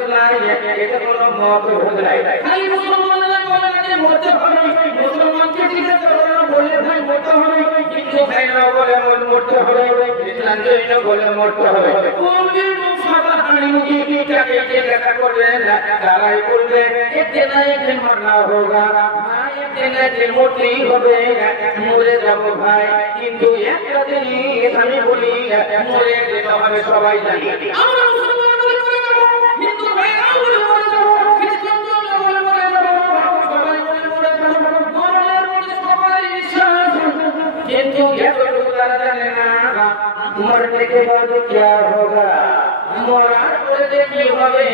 মতলব নাই, এটা কোনো মতলব নাই। খালি মুসলমানরা বলে যে মরতে হবে, মুসলমানকে জিজ্ঞাসা করে বলে ভাই মরতে হবে, হিন্দু ভাইরা বলে মরতে হবে, ইসলাম জৈন বলে মরতে হবে। কোনদিন সাদা হানিমুখী টাকে জিজ্ঞাসা করবেন না, তারাই বলবে এতে না এতে মরনা হোগা, ভাই এতে না এতে মরতেই হবে, মরে যাবো ভাই। কিন্তু একটা জিনিস আমি বলি, মরে যেতে হবে সবাই জানি। আমরা মুসলমান বলে মরে যাবো, হিন্দু ভাইরা বলে মরে যাবো, খ্রিস্টান বলে মরে যাবো, সবাই বলে মরে যাবো, মরণের মধ্যে সবাই বিশ্বাস। কিন্তু এতটুকু তারা জানে না, মরনে কে বাদ क्या होगा, মরার পরে যে কি হবে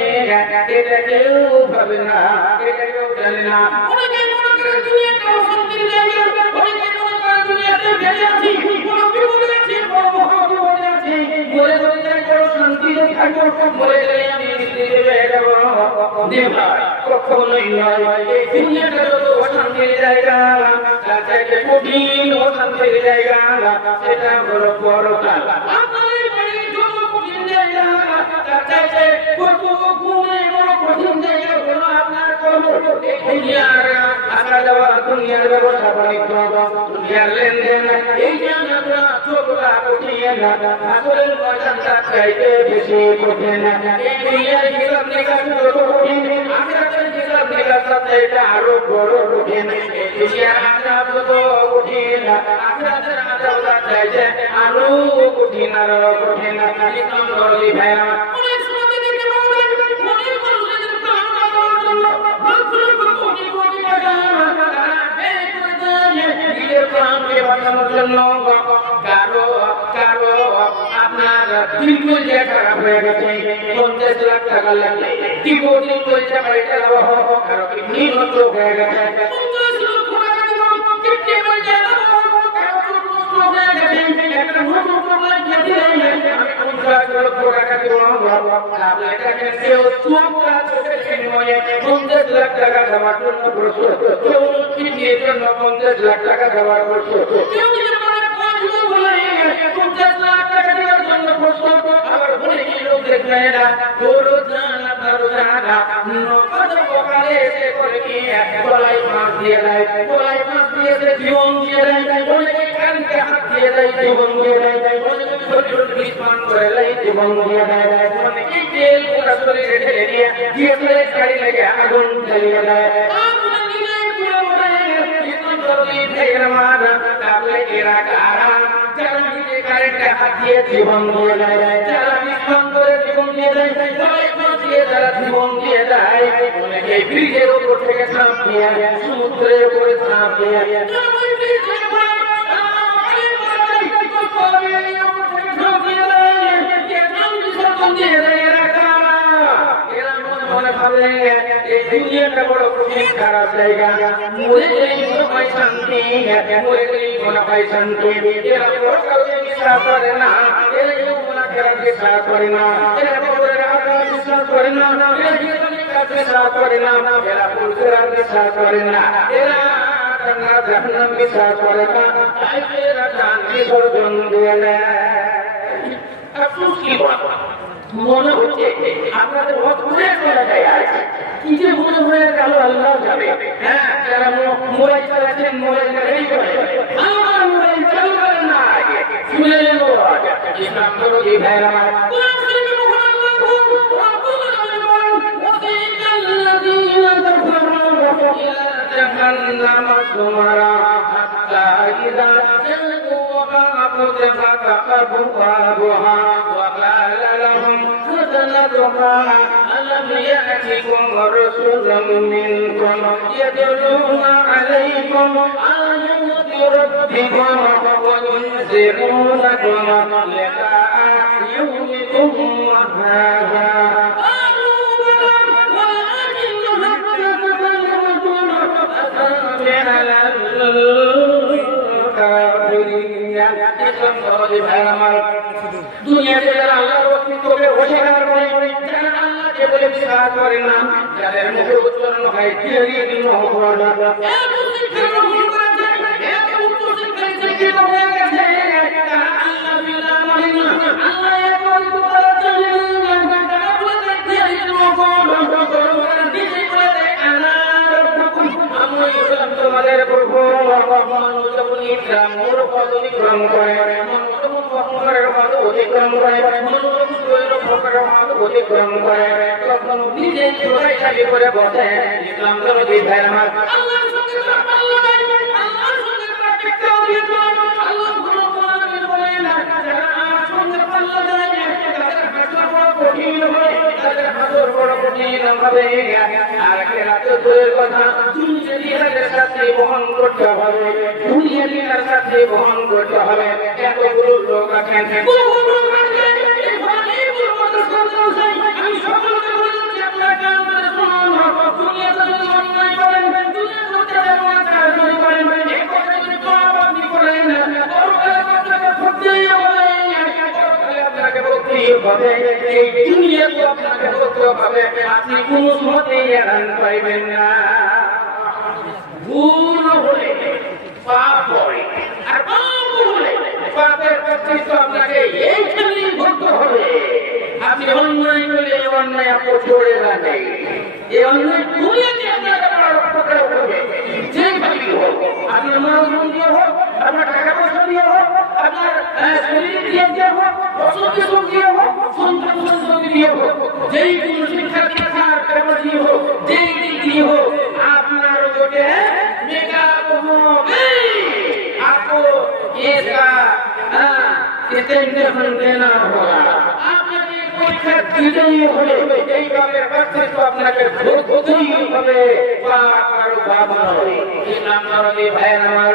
এটা কেউ ভাবে না, এটা কেউ জানে না। অনেকে মনে করে দুনিয়াটা অশান্তির জায়গা, অনেকে মনে করে দুনিয়াতে বেঁচে আছি, বড় বিপদে আছি, বড় বিপদে আছি, মরে যদি যাই বড় শান্তিতে থাকবো, মরে গেলে আমি স্ত্রীতে বেড়ে যাবো। কখনোই নয়, এই দুনিয়াটা যত অশান্তির জায়গা, তার চাইতে কঠিন অশান্তির জায়গা, সেটা বড় বড় কাল। দুনিয়ার ব্যবসা বাণিজ্য, দুনিয়ার লেনদেন, এই যে আমরা চোখটা উঠিয়ে না, আসলের ময়দানটা চাইতে বেশি কঠিন। এই দুনিয়ার হিসাব নিকাশ যত কঠিন, আখিরাতের হিসাব নিকাশটা চাইতে আরো বড় কঠিন। এই দুনিয়ার আযাব যত কঠিন, আখিরাতের আযাবটা চাইতে আরো কঠিন, আরো কঠিন। ইসলাম ধর্মী ভাইরা, আপনার দিন পয়সা খারাপ হয়ে গেছে, 50 লাখ টাকা লাগলে দিন পয়সা বাড়িতে কারো কিডনি নষ্ট হয়ে গেছে, 50 লক্ষ টাকা দিব, কিডনি পয়সা একটা নতুন প্রবলেম যেতে আমি 50 লক্ষ টাকা দিব, আপনি দেখেন কেউ চোখটা চোখের বিনিময়ে 50 লাখ টাকা দেওয়ার জন্য প্রস্তুত, কেউ কিডনির জন্য 50 লাখ টাকা দেওয়ার প্রস্তুত, কেউ 50 লাখ টাকা দেওয়ার জন্য প্রস্তুত। আবার বলে কি লোক দেখবে না, বড় জানা বড় জানা নকদ বকালে এসে করে কি গলায় মাছ দিয়ে দেয়, গলায় মাছ দিয়ে জীবন দিয়ে দেয়, অনেকে কানকে হাত দিয়ে দেয়, জীবন দিয়ে দেয়, অনেকে শরীর বিস্মান করে দেয়, জীবন দিয়ে দেয়, অনেকে তেল পুরা শরীরে ঢেলে দিয়ে দিয়ে ফেলে গাড়ি লেগে আগুন জ্বালিয়ে দেয়। এরা কারা যারা নিজে কারেন্টে হাত দিয়ে জীবন দিয়ে দেয়, যারা বিস্মান করে জীবন দিয়ে দেয়, যারা জীবন দিয়ে দেয়, অনেকে ব্রিজের উপর থেকে ঝাঁপ দিয়ে, সমুদ্রের উপরে ঝাঁপ দিয়ে, মনে ভাবে এই দুনিয়াটা বড় কঠিন খারাপ জায়গা, মরে গেলেই মনে হয় শান্তি, মরে গেলেই মনে হয় শান্তি। এরা কাউকে বিশ্বাস করে না, এরা মনে বিশ্বাস করে না, এরা বিশ্বাস করে না, বিশ্বাস করে না, এরা পুরুষেরা বিশ্বাস করে না, এরা জাহান্নাম বিশ্বাস করে না, তাই এরা জান বিসর্জন দিয়ে নেয়। মনে হচ্ছে আপনাদের ঘুরে চলে যায়, কি যে মনে হয়ে গেল আল্লাহ যাবে। হ্যাঁ, যারা মোবাইল চালাচ্ছেন মোবাইল রেডি করে, আমার মোবাইল চালু করেন না, শুনে নেব ইসলাম বিরোধী ভাইরা। جهنم زمرا حتى إذا جاءوها فتحت أبوابها وقال لهم خزنتها ألم يأتكم رسل منكم يتلون عليكم آيات ربكم وينذرونكم لقاء يومكم هذا দুনিয়াতে যারা আল্লাহর অস্তিত্বকে অস্বীকার করে, যারা আল্লাহকে বলে বিশ্বাস করে না, যাদের মুখে উচ্চারণ হয় দিয়ে দিন আল্লাহ ইসলাম মোর পদ অতিক্রম করে মনোর পদ অতিক্রম করে অতিক্রম করে তখন নিজে চোরাই করে বসে ইসলাম দরদি ভাই আমার আল্লাহর সঙ্গে আল্লাহর সঙ্গে আল্লাহ কোরআনে বলেন যারা আমার সঙ্গে পাল্লা দেয় তাদের হাসর বড় কঠিন হবে তাদের হাসর বড় কঠিন হবে আর কেরাতে দূরের কথা দুনিয়ার সাথে বহন করতে হবে দুনিয়ার সাথে বহন করতে হবে এতগুলো লোক আছেন আমি সকলকে বলছি আপনারা কান করে শুনুন দুনিয়াতে যদি অন্যায় করেন দুনিয়ার মধ্যে করেন এই কথা যদি আপনি করেন আপনাকে করতেই হবে আপনাকে করতেই হবে এই দুনিয়াতে আপনাকে করতে হবে আপনি কোনো মতেই এড়ান পাইবেন না ভুল হলে পাপ হয় আর পাপ হলে পাপের কর্তৃত্ব আপনাকে এইখানেই ভুগতে হবে আপনি অন্যায় করলে অন্যায় আপনি করে রাখেন এই অন্যায় দুনিয়াতে আপনাকে পকড়া করবে যেভাবেই হোক আপনার মন দিয়ে হোক আপনার টাকা পয়সা দিয়ে হোক আপনার শরীর দিয়ে হোক অসুখ দিয়ে হোক সন্তান দিয়ে হোক যেই কোনো শিক্ষা দীক্ষার ব্যাপার দিয়ে হোক যেই দিক দিয়ে হোক আপনার ওটা মেকআপ হবে आपको इसका इंटेंशन देना होगा आपने পরীক্ষা দিতেই হবে এইভাবে কর্তৃত্ব আপনাকে ভোগতেই হবে আর বাপ নয় ইসলাম নরদি ভাইয়ের আমার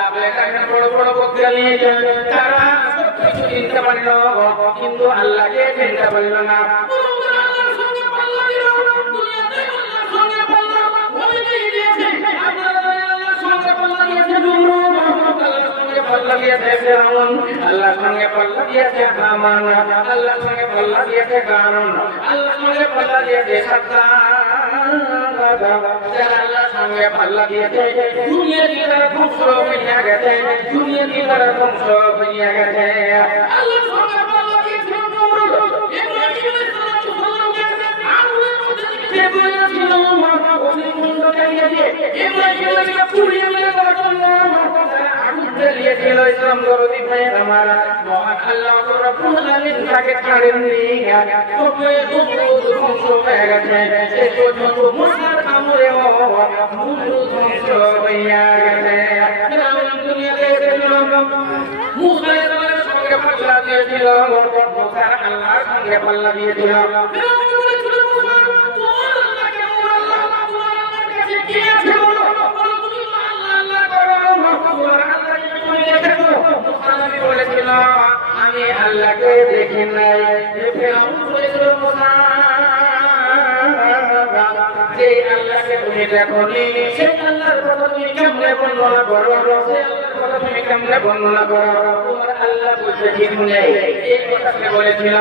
আপনি কাছে বড় বড় বক্তা নিয়ে যান তারা সব কিছু চিনতে পারল কিন্তু আল্লাহকে চিনতে পারল না আল্লাহ সঙ্গে পাল্লা দিয়েছে হামান আল্লাহ সঙ্গে পাল্লা দিয়েছে কারণ আল্লাহ সঙ্গে পাল্লা দিয়েছে যারা আল্লাহ সঙ্গে পাল্লা দিয়েছে দুনিয়া কি তারা ধ্বংস হইয়া গেছে দুনিয়া কি তারা ধ্বংস হইয়া গেছে আল্লাহ সঙ্গে পাল্লা দিয়েছে ইসলাম দরদি ভাইয়ের আমার মহান আল্লাহ রাব্বুল আলামিন তাকে ছাড়েননি ধ্বংস হয়ে গেছে শেষ পর্যন্ত মুসার কামড়ে ধ্বংস হইয়া গেছে দুনিয়াতে মুসার সঙ্গে পাল্লা দিয়েছিল মুসার আল্লাহর সঙ্গে পাল্লা দিয়েছিল আমি আল্লাহকে দেখি নাই যে আল্লাহকে তুমি দেখনি সেই আল্লাহর কথা তুমি কেমনে বর্ণনা করো সেই আল্লাহর কথা তুমি কেমনে বর্ণনা করো তোমার আল্লাহ বুঝতে ঠিক নেই এই কথাকে বলেছিল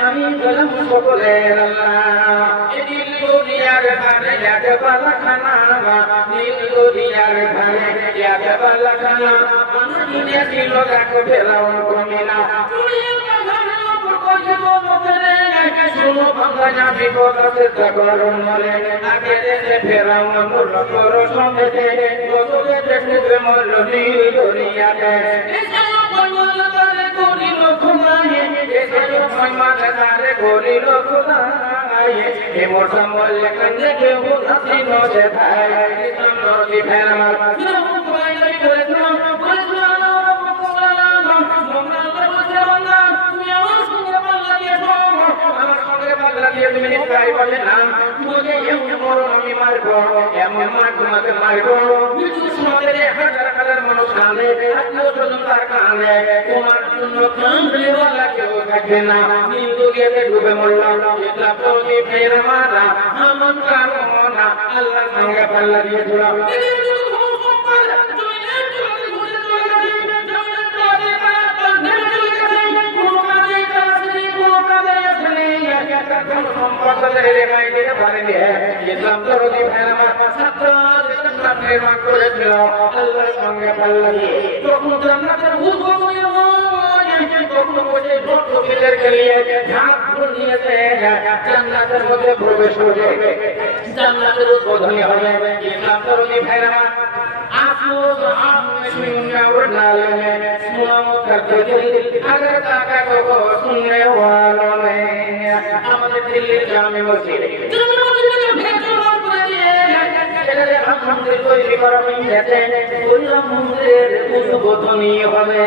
আমি গেলাম সকলের দুনিয়ার ধারে যাকে পালা খানা দুনিয়ার ধারে যাকে পালা খানা দুনিয়া ছিল দেখো ফেরাও কমিনা শুনো ভাঙা যাবি কথা চেষ্টা করো মরে আগে দেশে ফেরাও মূল করো সঙ্গে গতকে দেখতে মরল নীল দুনিয়াতে করিল খোদায় এ মোটা মল্লে কান্দে কেউ হাসি নজে ভাই ইসলাম নরদি ফেরার তুমি নিশ্চয় বলে না মুঝে এমন বড় আমি মারবো এমন মার তোমাকে মারবো সমাজের হাজার হাজার মানুষ কাঁদে আত্মীয় স্বজন তার কাঁদে তোমার জন্য কাঁদলে বলা কেউ থাকবে না কিন্তু গেলে ডুবে মরলাম এটা প্রতি ফের মারা এমন কারণ আল্লাহর সঙ্গে পাল্লা দিয়েছিল সম্পদ রে ভাই দিতে পারেনি ইসলাম দরদি ভাই আমার ছাত্র ইসলাম নির্মাণ করেছিল আল্লাহর সঙ্গে পাল্লা দিয়ে তখন জান্নাতের উদ্বোধনী কখনো বসে ভক্ত মিলের গেলিয়ে ঝাঁক নিয়েছে জান্নাতের মধ্যে প্রবেশ করবে জান্নাতের উদ্বোধনী হবে ইসলাম দরদি ভাই আমার आफूस आप में सुनने उड़ना लगे सुनो करते दिल अगर ताका को सुनने वालों ने हमारे दिल जामे मस्जिद हम दिल को इसी पर अपनी रहते हैं कोई मंदिर उद्बोधनी হবে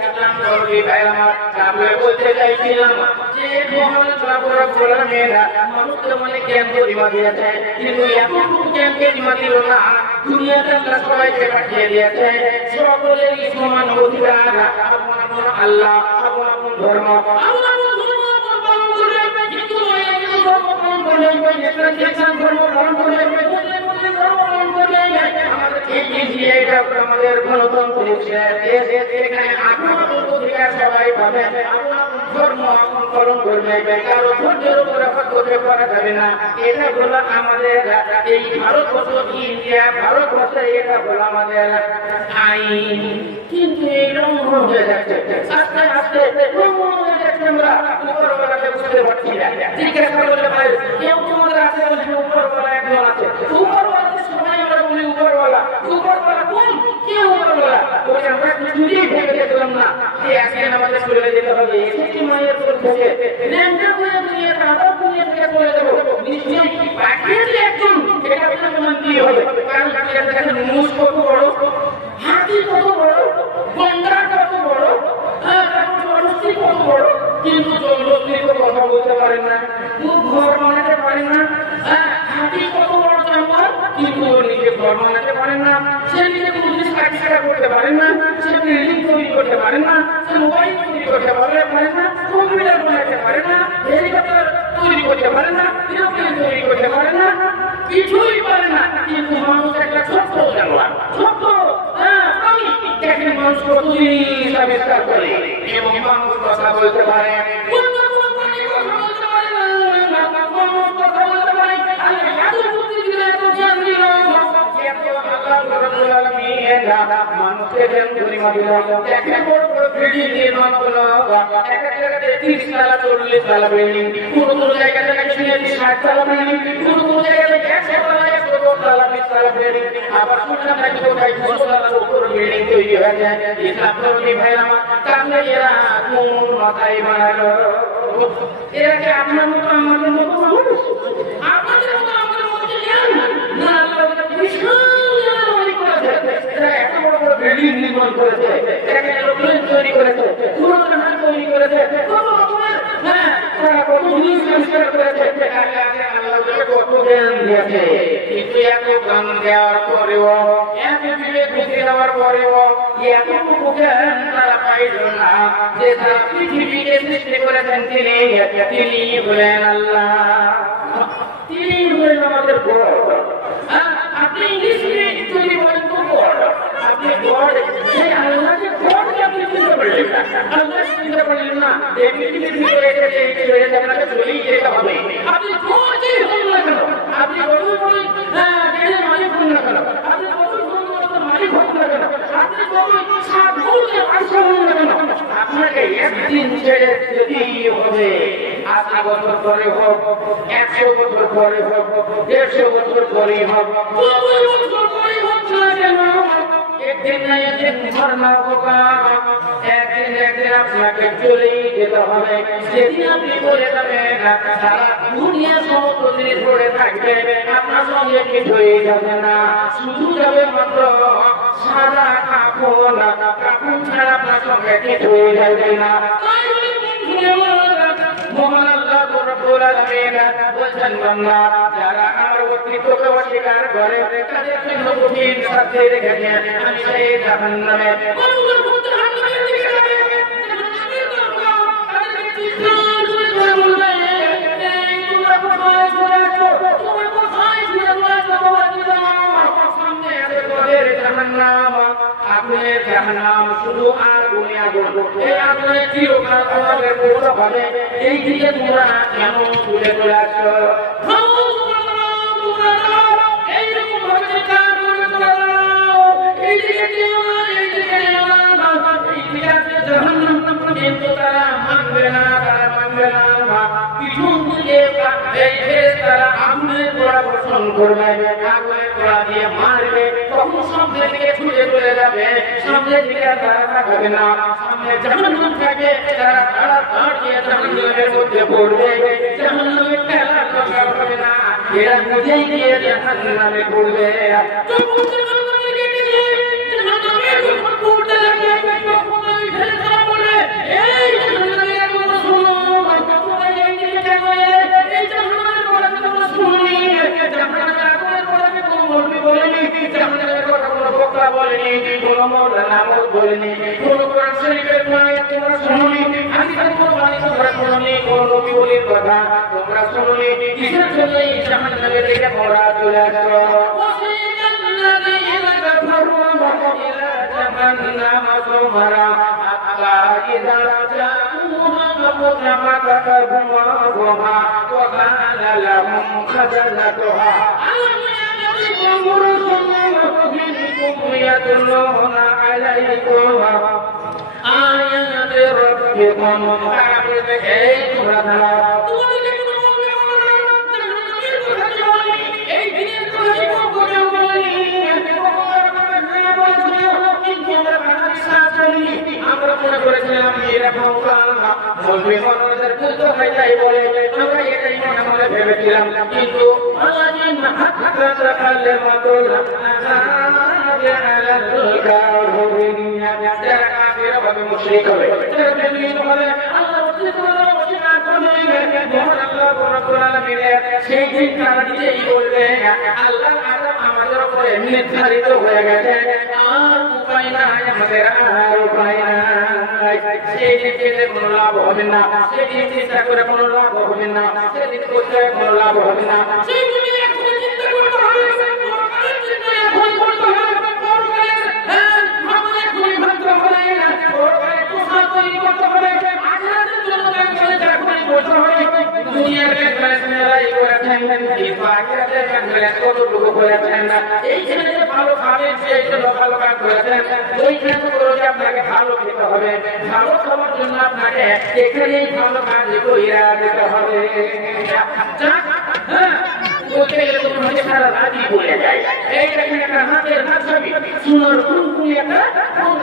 ইসলাম করবি ভাইরা আমরা বলতে চাইছিলাম যে মোহাম্মদ সাল্লাল্লাহু আলাইহি ওয়াসাল্লামের মানুষের মনে জ্ঞান পরিমা দিয়েছে কিন্তু এতটুকু জ্ঞান পরিমা দিল না দুনিয়াতে আল্লাহ সবাইকে পাঠিয়ে দিয়েছে সকলের সমান অধিকার আল্লাহ ধর্ম আল্লাহ ধর্ম পালন করে হিন্দু ধর্ম পালন করে খ্রিস্টান ধর্ম পালন করে আমাদের গণতন্ত্র এখানে অধিকার সবাই পাবে ধর্ম পালন করবে কারো ধৈর্যের উপর করতে পারা যাবে না এটা হলো আমাদের এই ভারতবর্ষ ইন্ডিয়া ভারতবর্ষে এটা হলো আমাদের আইন কিন্তু এইরকম হয়ে যাচ্ছে আস্তে আস্তে আমরা উপরওয়ালাকে বুঝতে পারছি না জিজ্ঞাসা করলে ভাই কেউ তোমাদের আছে উপরওয়ালা একজন আছে উপরওয়ালা সবাই আমরা বলি উপরওয়ালা উপরওয়ালা কোন কে উপরওয়ালা ওই আমরা যদি ভেবে দেখলাম না যে একদিন আমাদের চলে যেতে হবে এসেছি মায়ের কোল থেকে ল্যাংটা হয়ে নিয়ে আবার দুনিয়া থেকে চলে যাবো নিশ্চয়ই পাঠিয়ে দিলে একজন এটা আপনাকে মানতেই হবে কারণ দেখেন মুষ কত বড় হাতি কত বড় গন্ডার কত বড় জলস্থি কত বড় কিন্তু জলস্থির কথা বলতে পারেন না ঘর বানাতে পারেন না হাতি কত বড় জানোয়ার কিন্তু নিজে ঘর বানাতে পারেন না সে নিজে কোনো জিনিস আবিষ্কার করতে পারেন না সে বিল্ডিং তৈরি করতে পারেন না সে মোবাইল তৈরি করতে পারেন না কম্পিউটার বানাতে পারেন না হেলিকপ্টার তৈরি করতে পারেন না এরোপ্লেন তৈরি করতে পারেন না কিছুই পারেন না কিন্তু মানুষ একটা ছোট্ট জানোয়ার ছোট্ট আমি দেখেন মানুষ কত জিনিস আবিষ্কার করে এবং মানুষ কথা বলতে পারে মানুষকে যেন পরিমাণ দেখে বড় বড় বিল্ডিং নির্মাণ হলো এক এক জায়গাতে 30 তলা 40 তলা বিল্ডিং কোনো কোনো জায়গাতে 60 তলা বিল্ডিং কোনো কোনো জায়গাতে 100 তলা 110 তলা 20 তলা বিল্ডিং আবার শুনলাম নাকি কোথায় 200 তলার উপর বিল্ডিং তৈরি হয়ে যায় ইসলাম ধর্মী ভাইরা তাহলে এরা কোন মাথায় বানালো এরা কি আপনার মতো আমাদের মতো মানুষ আপনাদের মতো আমাদের মতো না আল্লাহ বিশাল এত বড় বড় বিল্ডিং নির্মাণ করেছে এখানে এরোপ্লেন তৈরি করেছে জাহাজ তৈরি করেছে কত রকমের কত জিনিস আবিষ্কার করেছে কত জ্ঞান দিয়েছে কিন্তু এত জ্ঞান দেওয়ার পরেও এত বিবেক বুদ্ধি দেওয়ার পরেও এতটুকু জ্ঞান তারা পাইল না যে তারা পৃথিবীকে সৃষ্টি করেছেন তিনি বলেন আল্লাহ তিনি হলেন আমাদের গড আপনি ইংলিশ তৈরি করেন তো গড আপনি গড সেই আল্লাহকে গডকে আপনি চিনতে পারলেন না আল্লাহ চিনতে পারলেন না পৃথিবীর ভিতরে এসে আপনাকে চলেই যেতে হবে আপনি গডই হন না কেন আপনি যতই বড় জ্ঞানের মালিক হন না কেন আপনি যতই ক্ষমতার মালিক হন না কেন আপনি যতই সাধুকে আশা হন না কেন আপনাকে একদিন ছেড়ে যেতেই হবে 80 বছর পরে হোক 100 বছর পরে হোক 150 বছর পরে হোক 90 বছর পরে হোক না কেন একদিন না একদিন মরনা হোগা একদিন আপনাকে চলেই যেতে হবে সেদিন আপনি বলে যাবেন সারা দুনিয়া সমস্ত জিনিস পড়ে থাকবে আপনার সঙ্গে কিছুই যাবে না শুধু যাবে মাত্র সাদা কাপড় কাপড় ছাড়া আপনার সঙ্গে কিছুই যাবে না মহান আল্লাহ রব্বুল আলামিন বলেন বান্দা যারা আমার অস্তিত্বকে অস্বীকার করে তাদের জন্য কঠিন শাস্তি রেখেছেন আমি সেই জাহান্নামে আপনি জাহান্নাম, শুধু আগুনে আগুন। এই আগুনে চিরকাল তোমাদের পড়তে হবে। এই দিকে তোমরা কেন তুলে চলে আসছো? এইরকম ভাবে চিৎকার করে তোমরা দাঁড়াও, এইদিকে যেও না, এইদিকে যেও না, এইদিকে আছে জাহান্নাম। কিন্তু তারা মানবে না, তারা মানবে না। পিছন দিকে এই ফেরেশতারা আগুনের গোলা বর্ষণ করবে, আগুনের গোলা দিয়ে মারবে। তখন সামনে দিকে ছুটে চলে যাবে, সামনের দিকে তারা তাকাবে না। সামনে জাহান্নাম থাকে, তারা তাড়াতাড়ি জাহান্নামের মধ্যে পড়বে। জাহান্নামের খেলা দরকার হবে না, এরা নিজেই গিয়ে জাহান্নামে পড়বে। তোমরা শুনুনি কিসের জন্য জাহান্নামের দিকে তোমরা চলে আসো? جهنم زمرا حتى إذا جاءوها ففتحت أبوابها وقال لهم خزنتها ألم يأتكم رسل منكم يتلون عليكم آيات ربكم আমরা মনে করেছিলাম এরকম আমরা এটাই মনে ভেবেছিলাম, কিন্তু মুশরিক হবে। সেই দিন তারা নিজেই বলবে আল্লাহ আমাদের উপরে নির্ধারিত হয়ে গেছে, আর উপায় নাই, আমাদের আর উপায় নাই। সেই দিন পেতে কোনো লাভ হবে না, সেই দিন চিন্তা করে কোনো লাভ হবে না, সেদিন করতে কোনো লাভ হবে না। সেই দিন চিন্তা করতে হবে, দুনিয়ার এইখানে ভালো খাবেন, সেই ভালো কাজ করেছেন, ওইখানে আপনাকে ভালো খেতে হবে। ভালো খাওয়ার জন্য আপনাকে এখানেই ভালো কাজ কইরা দিতে হবে। বলতে গেলে তোমার হচ্ছে সারা রাজি বলে যায়, এইটাকে একটা হাতের হাত ছবি সুন্দর কুলকুলি একটা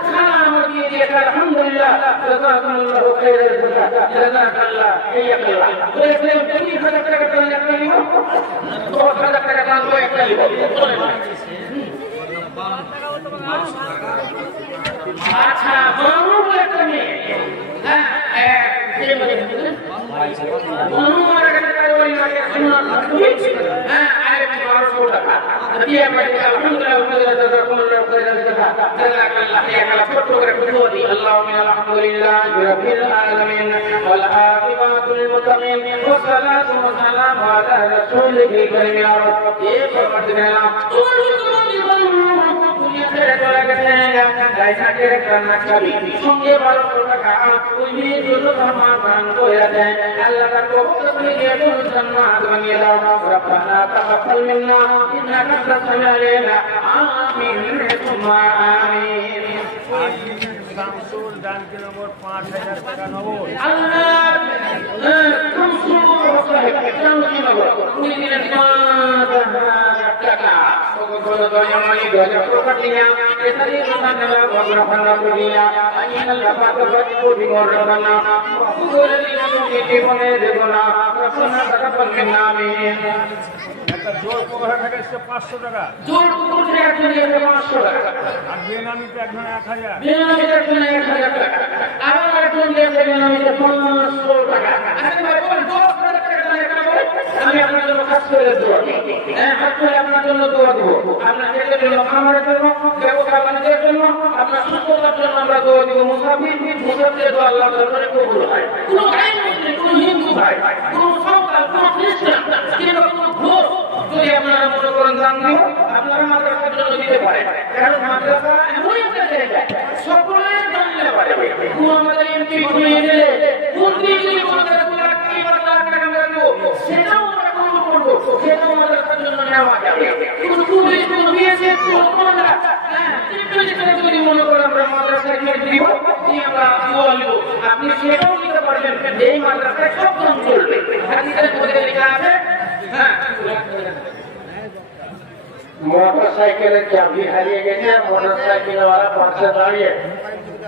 খানা আমার দিয়ে দিয়েছে। আলহামদুলিল্লাহ, জাযাকাল্লাহু খাইরাল জাযা, জাযাকাল্লাহ হাইয়াকাল্লাহ। বলেছিলাম 20,000 টাকা দাম একটা নিব, 10,000 টাকা দাম একটা নিব। আচ্ছা, বড় বলে একটা মেয়ে, হ্যাঁ, যে বলে বড় বলে একটা ওই লাগে সুন্দর হ্যাঁ, আরে 1200 টাকা দিয়ে আমাকে আলহামদুলিল্লাহ জাযাকাল্লাহু খাইরাল জাযা, জাযাকাল্লাহ হাইয়াকাল্লাহ। ছোট করে বুঝিয়ে দিই, আল্লাহুম্মা আলহামদুলিল্লাহি রাব্বিল আলামিন ওয়াল আকিবাতুল মুত্তাকিন ওয়াস সালাতু ওয়াস সালামু আলা রাসূলিল কারীম ইয়া রাব্বি। এই পরমাত্মা সঙ্গে 1200 টাকা ওই মেয়ের জন্য ধর্মান্তরণ করে দেন। আল্লাহ তার পবিত্র দিয়ে জন্মাত বানিয়ে দাও। রব্বানা তাকাব্বাল মিন্না ইন্নাকা আনতাস সামিউল আলিম। সুম্মা আমিন। শামসুল ডানকি নম্বর 5000 টাকা নগদ। আল্লাহ শামসুল সাহেব ডানকি নম্বর উনি দিলেন 5000 টাকা। সকল দয়াময় দয়া প্রকটিয়া এসারি সুবহানাল্লাহ ওয়া বিহামদিহি আল্লাহ পাক বড় বিমরনা করে দিলেন জীবনে দেবনা। রব্বানা তাকাব্বাল মিন্না আমিন। একটা জোর কোহরা টাকা 500 টাকা, জোর কোহরা টাকা 500 টাকা, আর বেনামিতে একজন 1000, বেনামিতে একজন 1000 টাকা, আর একজন বেনামিতে 500 টাকা। আচ্ছা ভাই বল 10,000 টাকা আমি আপনার জন্য কাজ করে দেব। হ্যাঁ, হাত করে আপনার জন্য দোয়া দেব। আপনার ছেলের জন্য, খামারের জন্য, ব্যবসা বাণিজ্যের জন্য, আপনার সুস্থতার জন্য আমরা দোয়া দেব। মুসাফির দোয়া আল্লাহ দরবারে কবুল হয়। কোন কোন হিন্দু ভাই, কোন সন্তান, কোন খ্রিস্টান কিংবা কোন ঘোষ যদি আপনারা মনে করেন জান দিও, আপনারা মাদ্রাসার জন্য দিতে পারে, কারণ মাদ্রাসা এমন একটা জায়গা সকলের জানলে পারে। আমাদের এমপি ঘুরিয়ে দিলে মন্ত্রী যদি আমাদের লাখ টাকা দেবো, সেটাও আমরা কবুল করবো, সেটাও মাদ্রাসার জন্য নেওয়া যাবে। পুলিশ বিএসএ যদি মনে করেন আমরা মাদ্রাসায় দিব, আমরা বলবো আপনি সেটাও নিতে পারবেন। এই মাদ্রাসায় সব কাম চলবে। হাদিসের মধ্যে লেখা আছে, হ্যাঁ, মোটরসাইকেলের চাবি হারিয়ে গেছে, মোটরসাইকেলওয়ালা পাশে দাঁড়িয়ে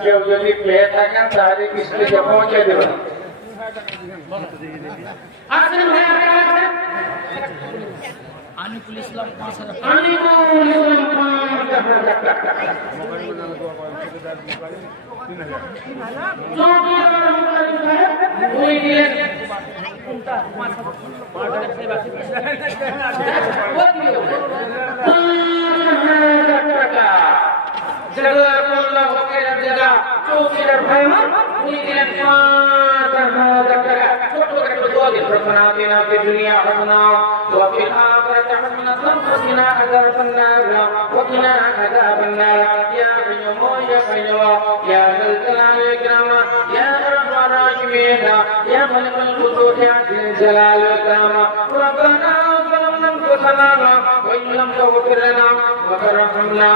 কেউ যদি পেয়ে থাকেন তাহলে কিস্তিতে পৌঁছে দেবেন। আনিকুল ইসলাম ربنا آتنا في الدنيا حسنة وفي الآخرة حسنة وقنا عذاب النار وقنا عذاب النار يا قيوم يا قيوم يا ذا الجلال والإكرام يا أرحم الراحمين يا ملك القدوس يا ذي الجلال والإكرام ربنا ظلمنا أنفسنا وإن لم تغفر لنا وترحمنا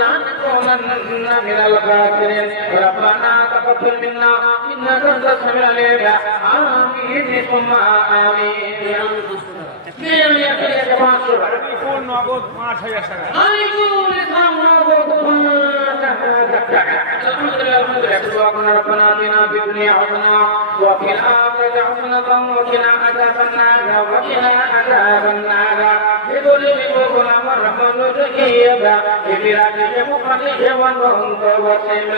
لنكونن من الخاسرين ربنا تقبل منا إنك أنت السميع العليم آمين ثم آمين ফুল নগদ 5,000 টাকা। ربنا آتنا في الدنيا حسنة وفي الآخرة حسنة وقنا عذاب النار وقنا عذاب النار بكل غلام الرحمن الرحيم بفراقك مخرج وانت وسيم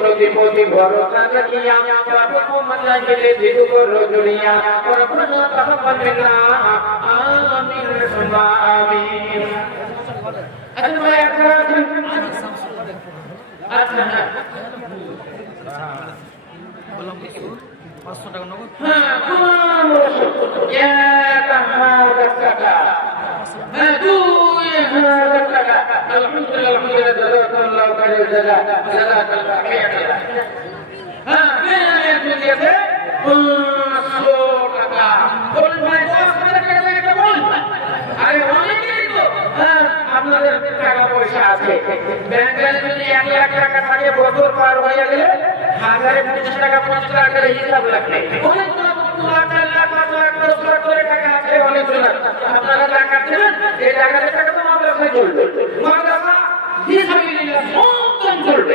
প্রতিপতি ভরসা রাখিয়া দুনিয়া আমিন সুম্মা আমিন। আচ্ছা 500 টাকা নগদ। আপনাদের টাকা পয়সা আছে, ব্যাংকে যদি 1 লাখ টাকা থাকে বছর পার হয়ে গেলে 1050 টাকা 50 টাকা করে হিসাব রাখলে আপনারা টাকা দেবেন, এই টাকাতে টাকা তো মাদ্রাসায় চলবে, মাদ্রাসা চলবে।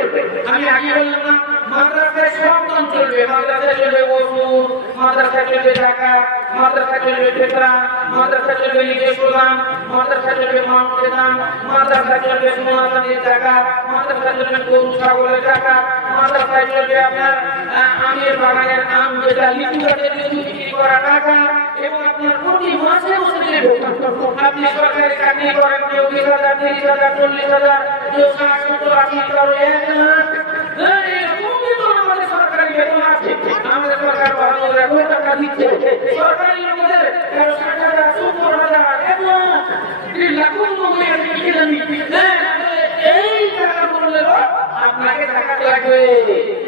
আমি আগে বললাম না, মাদ্রাসায় সব কাম চলবে, মাদ্রাসায় চলবে ওষুধ, মাদ্রাসায় চলবে টাকা, মাদ্রাসায় চলবে ফেতরা, মাদ্রাসায় চলবে নিজস্ব দান, মাদ্রাসায় চলবে মাংসের দান, মাদ্রাসায় চলবে সোনাদানের টাকা, মাদ্রাসায় চলবে গরু ছাগলের টাকা, মাদ্রাসায় চলবে আপনার আমের বাগানের আম যেটা লিচু গাছের লিচু বিক্রি করা টাকা, এবং আপনার প্রতি মাসে আপনি সরকারি চাকরি করেন, কেউ 20,000 30,000 40,000 কেউ 60-70 80 কারো 1 লাখ, আমাদের সরকারি বেতন আছে, আমাদের সরকার ভালো টাকা দিচ্ছে, সরকারি লোকদের 60,000 70,000 1 লাখ 3 লাখ এই টাকা বললে আপনাকে টাকা লাগবে,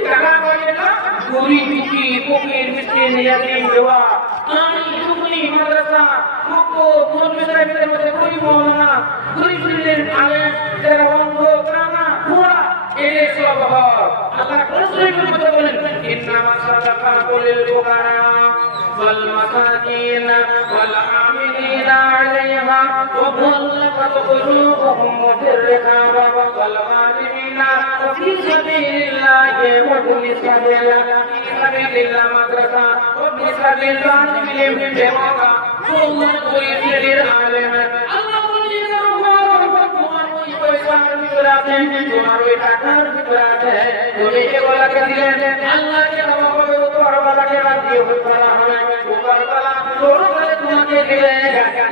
টাকা বলে না গরি বিক্রি ফকির মিসকিন ইয়াতিম দেওয়া। আমি সুকুনি মাদ্রাসা মুক্ত মুসলিমদের মধ্যে গরিব না, গরিবদের আলেম যারা অন্ধ কানা ঘোড়া এর সব হক আল্লাহ রাসূলের মধ্যে বলেন, ইন্নামা সাদাকাতু লিল ফুকারা ওয়াল মাসাকিন ওয়াল আমিলিনা আলাইহা ওয়া মুআল্লাফাতু কুলুবুহুম ওয়া ফির রিকাব ওয়াল গানিমিনা ওয়া ফি সাবিলিল্লাহি ওয়া ফি সাবিলিল্লাহ মাদ্রাসা ওয়া ফি সাবিলিল্লাহ ইলমিল বেওয়া সুন্নাত ওয়া ইলমিল আলেম। আল্লাহ বলেন ভিতরে আছে, তোমার ওই টাকার ভিতরে আছে, তুমি এগুলাকে দিলেন, আল্লাহকে দেওয়া হবে, উপরওয়ালাকে রাজি করা হবে, উপরওয়ালা পরকালে তোমাকে দিলে,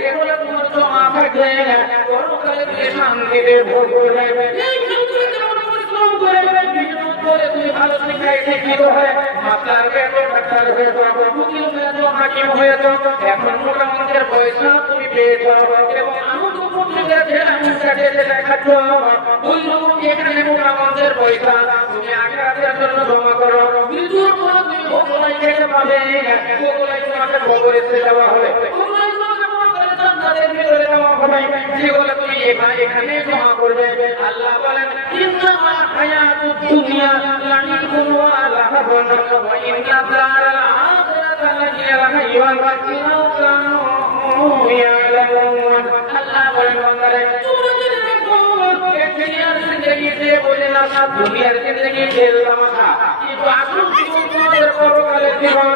এগুলো তোমার জমা থাকবে, পরকালে তুমি শান্তিতে ভোগ করবে। এই ক্ষেত্রে যেমন পরিশ্রম করে করে তুমি ভালো শিক্ষায় শিক্ষিত হয়ে মাস্টার হয়েছো, ডাক্তার হয়েছো, উকিল হয়েছো, হাকিম হয়েছো, এখন মোটা অঙ্কের পয়সা তুমি পেয়েছো এবং আমার পত্রিকার যে আমিনটাকে দেখাচ্ছ, ওই রকম এখানে মোটা অঙ্কের পয়সা তুমি আখিরাতের জন্য জমা করো। মৃত্যুর পর তুমি ভোগলাই খেতে পাবে, ভোগলাই তোমাকে ভোগেতে দেওয়া হবে, ভোগলাই তোমাকে ভোগের জান্নাতের ভিতরে দেওয়া হবে, যেগুলো তুমি এখানে জমা করবে। আল্লাহ বলেন ইন্নামা হায়াতুদ দুনিয়া লাইবুন ওয়া লাহবুন ওয়া ইন্না দারাল আখিরাতা লাহিয়াল হায়াওয়ান লাউ কানু ইয়ালামুন। আল্লাহ বলেন বান্দারে তোমরা যদি দেখো দুনিয়ার জিন্দেগিতে বলে না দুনিয়ার জিন্দেগি খেলতামাশা, কিন্তু আসল জীবন তোমাদের পরকালের জীবন,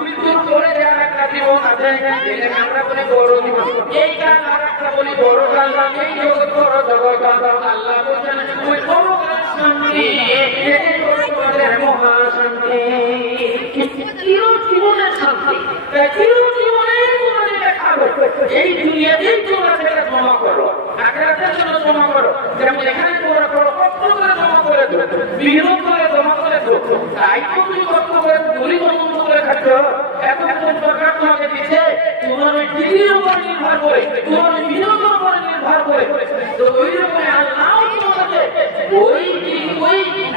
মৃত্যুর পরে যে আরেকটা জীবন আছে, যেটাকে আমরা বলি বড় জীবন, এই কাল আরেকটা বলি বড় কাল, এই জগৎ বড় জগৎ। আল্লাহ বলেন ওই বড় কাল শান্তি, এই বড় কালের মহাশান্তি, চিরজীবনের শান্তি, চিরজীবনের তোমাদের দেখাবো। এই দুনিয়াতেই তোমরা সেটা জমা করো, আখিরাতের জন্য জমা করো। যেমন এখানে তোমরা করো, কষ্ট করে জমা করে দো, বিরোধ করে জমা করে দো, তাই তো তুমি কষ্ট করে গরিব বন্ধ করে খাচ্ছ। এখন সরকার তোমাকে দিচ্ছে তোমার ওই ডিগ্রির উপর নির্ভর করে, তোমার ওই বিনোদনের উপর নির্ভর করে, তো ওই রকম আল্লাহ তোমাকে ওই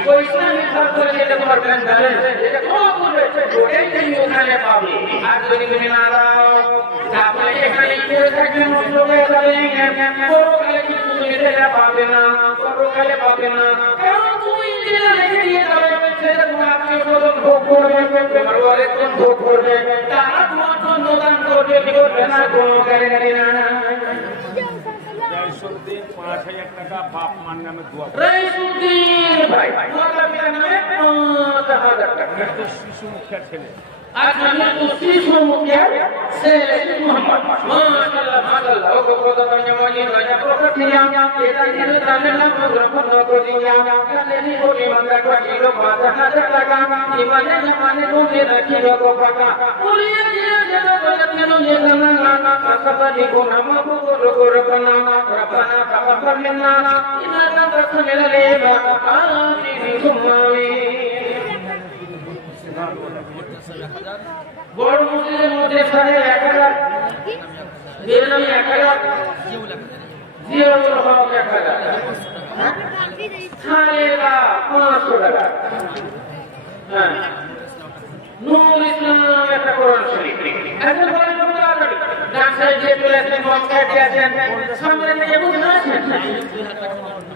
পয়সা নির্ভর করে যেতে পারবেন, জানেন এটা জমা করবে, ওটাই তুমি ওখানে পাবে। আর যদি তুমি না দাও তাহলে এখানে পড়ে থাকবে, নষ্ট হয়ে যাবে, পরকালে কিন্তু তুমি সেটা পাবে না, পরকালে পাবে না, কারণ তুমি যেটা রেখে দিয়ে যাবে সেটা তোমার আত্মীয়-স্বজন ভোগ করবে, তোমার আরেকজন ভোগ করবে, তারা তোমার জন্য দান করবে, করবে না কোনো গ্যারান্টি না। রাইসুদ্দিন ৫,০০০ টাকা বাপ মার নামে দোয়া করে। রাইসুদ্দিন ভাই মাতার নামে ৫,০০০ টাকা। তো শিশু মুখিয়া ছেলে, আজ আমি তো শিশু মুখিয়া ছেলে মুহাম্মদ, মাশাআল্লাহ মাশাআল্লাহ। ও কথা বলে মনি রাজা প্রকাশিয়া, এটা কিন্তু জানেন না প্রোগ্রাম করিয়া, কালেনি বলি মান্দা করিল ৫,০০০ টাকা, ইমানে জামানে তুমি রাখিল গো পাকা, বলিয়া দিয়া যেটা বলে কেন জানা না, আসাবানি গুনাহ মাফ করো করনা, রব্বানা তাকাব্বাল মিন্না ইন্নাকা আনতাস সামিউল আলিম, আমিন সুম্মা বড় মসজিদের মধ্যে ১,০০০, বেনামি ১,০০০, জিয়াউল হক ১,০০০, খালেদা ৫০০ টাকা, হ্যাঁ, নূর ইসলাম একটা কোরআন শরীফ। এখন বলেন ডান সাইডে চলে আসেন, বাম সাইডে আছেন, সামনে নিয়ে বসে আছেন,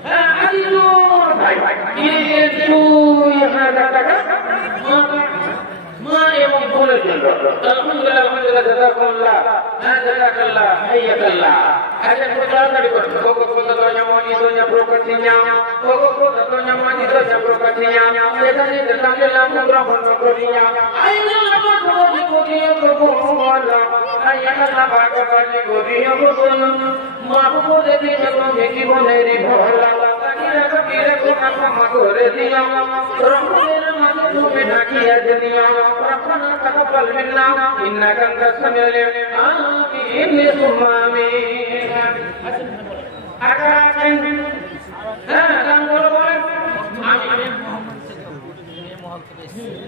হ্যাঁ, আজিজুর ভাই ২,০০০ টাকা মা এবং বোনের জন্য। আলহামদুলিল্লাহ আলহামদুলিল্লাহ, জাযাকুমুল্লাহ, হ্যাঁ জাযাকাল্লাহ, হাইয়াকাল্লাহ। আচ্ছা খুব তাড়াতাড়ি করুন। Poco doña Moni, doña Procacina, poco doña Moni, doña Procacina, এখানে দেখালে নাম গ্রহণ করিয়া, আইনা লাগা করিয়া প্রভুওয়ালা, আইনা লাগা করিয়া প্রভু, মাহবুবে দিলে তুমি জীবনের ভোলা, তাকিরা তাকিরা ক্ষমা করে দিয়া, রহমের মাঝে তুমি ঢাকিয়া দিয়া, রব্বানা তাকাব্বাল মিন্না ইন্নাকা আনতাস সামিউল আলিম, আমিন সুম্মা আমিন। হ্যাঁ নাম বলো বলেন।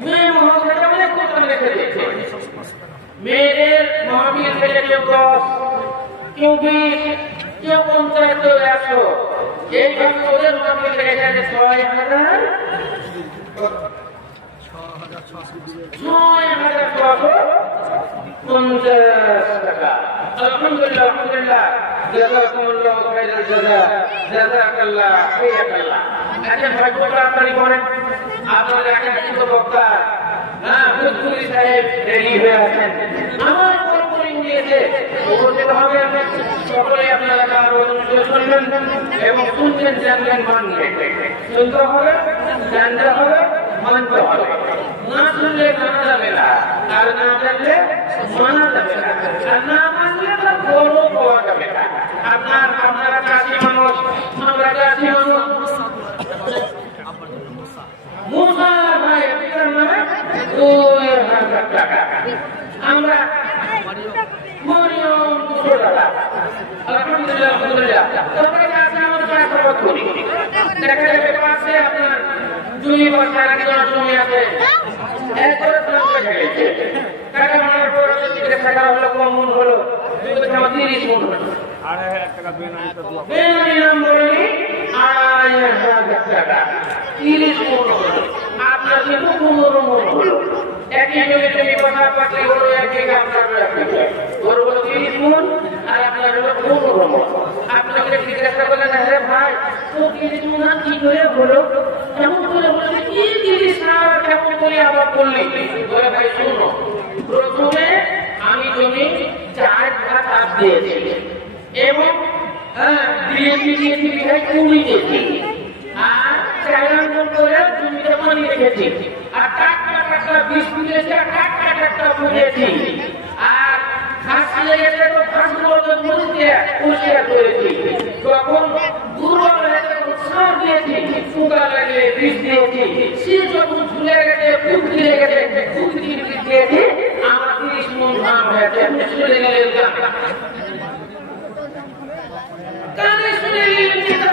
মেয়ে মহল থেকে অনেক কোরআন লিখে দিয়েছে, মেয়েদের মহাবীর থেকে কেউ ১০, কেউ ২০, কেউ ৫০, কেউ ১০০, এইভাবে ওদের মহাবীর লেগেছে ৬,৬৫০ টাকা। আলহামদুলিল্লাহ আলহামদুলিল্লাহ, জাযাকুমুল্লাহু খাইরাল জাযা, জাযাকাল্লাহ, হাইয়াকাল্লাহ। আচ্ছা ভাগ্য তাড়াতাড়ি করেন, আপনাদের একান্ত বক্তা, হ্যাঁ ফুলপুরি সাহেব রেডি হয়ে আছেন, আমার পরপরই উঠিয়েছে, উপস্থিত হবেন, সকলে আপনারা তার অনুষ্ঠিত শুনবেন এবং শুনবেন, জানবেন, মানবেন। শুনতে হবে, জানতে হবে, মানতে হবে। না শুনলে মানা যাবে না, আর না জানলে মানা যাবে না, আর না মানলে তার গৌরব পাওয়া যাবে না। আপনারা চাষি মানুষ, আমরা চাষি মানুষ, করি দেখা যাবে পাশে আপনার 2 বা 4 জনের জমি আছে একবারে প্রান্তে গেছে টাকা মানার পর যদি টাকা হলো কম মন হলো 30 মন হলো 2,500 টাকা বেনামি তো দোয়া বেনামি নাম বলি 2,500 টাকা 30 মন হলো আপনার কিন্তু 15 মন হলো একই জমি পাশাপাশি হলো এক বিঘা আপনার ওর হলো 30 মন আর আপনার হলো 15 মন আপনাকে জিজ্ঞাসা করলেন আরে ভাই তো 30 মন কি করে হলো কেমন করে হলো কি জিনিস না কেমন করে আবার বললি বলে ভাই শুনো প্রথমে আমি জমি 4 ভাগ কাজ দিয়েছি এবং ডিএপি দিয়েছি বিঘায় 20 দিয়েছি আর 4 জন করে জমিতে পানি রেখেছি আর টাকা 20 দিয়েছি আর টাকা বুঝেছি আর ঘাস লেগেছে তো ঘাসগুলো তো মুছতে পরিষ্কার করেছি তখন দুর্বল হয়েছে সার দিয়েছি পোকা লাগে বিষ দিয়েছি সে যখন ঝুলে গেছে ফুক দিয়ে গেছে ফুক দিয়েছি আমার 30 মন ধান হয়েছে চলে গেলে কানে শুনে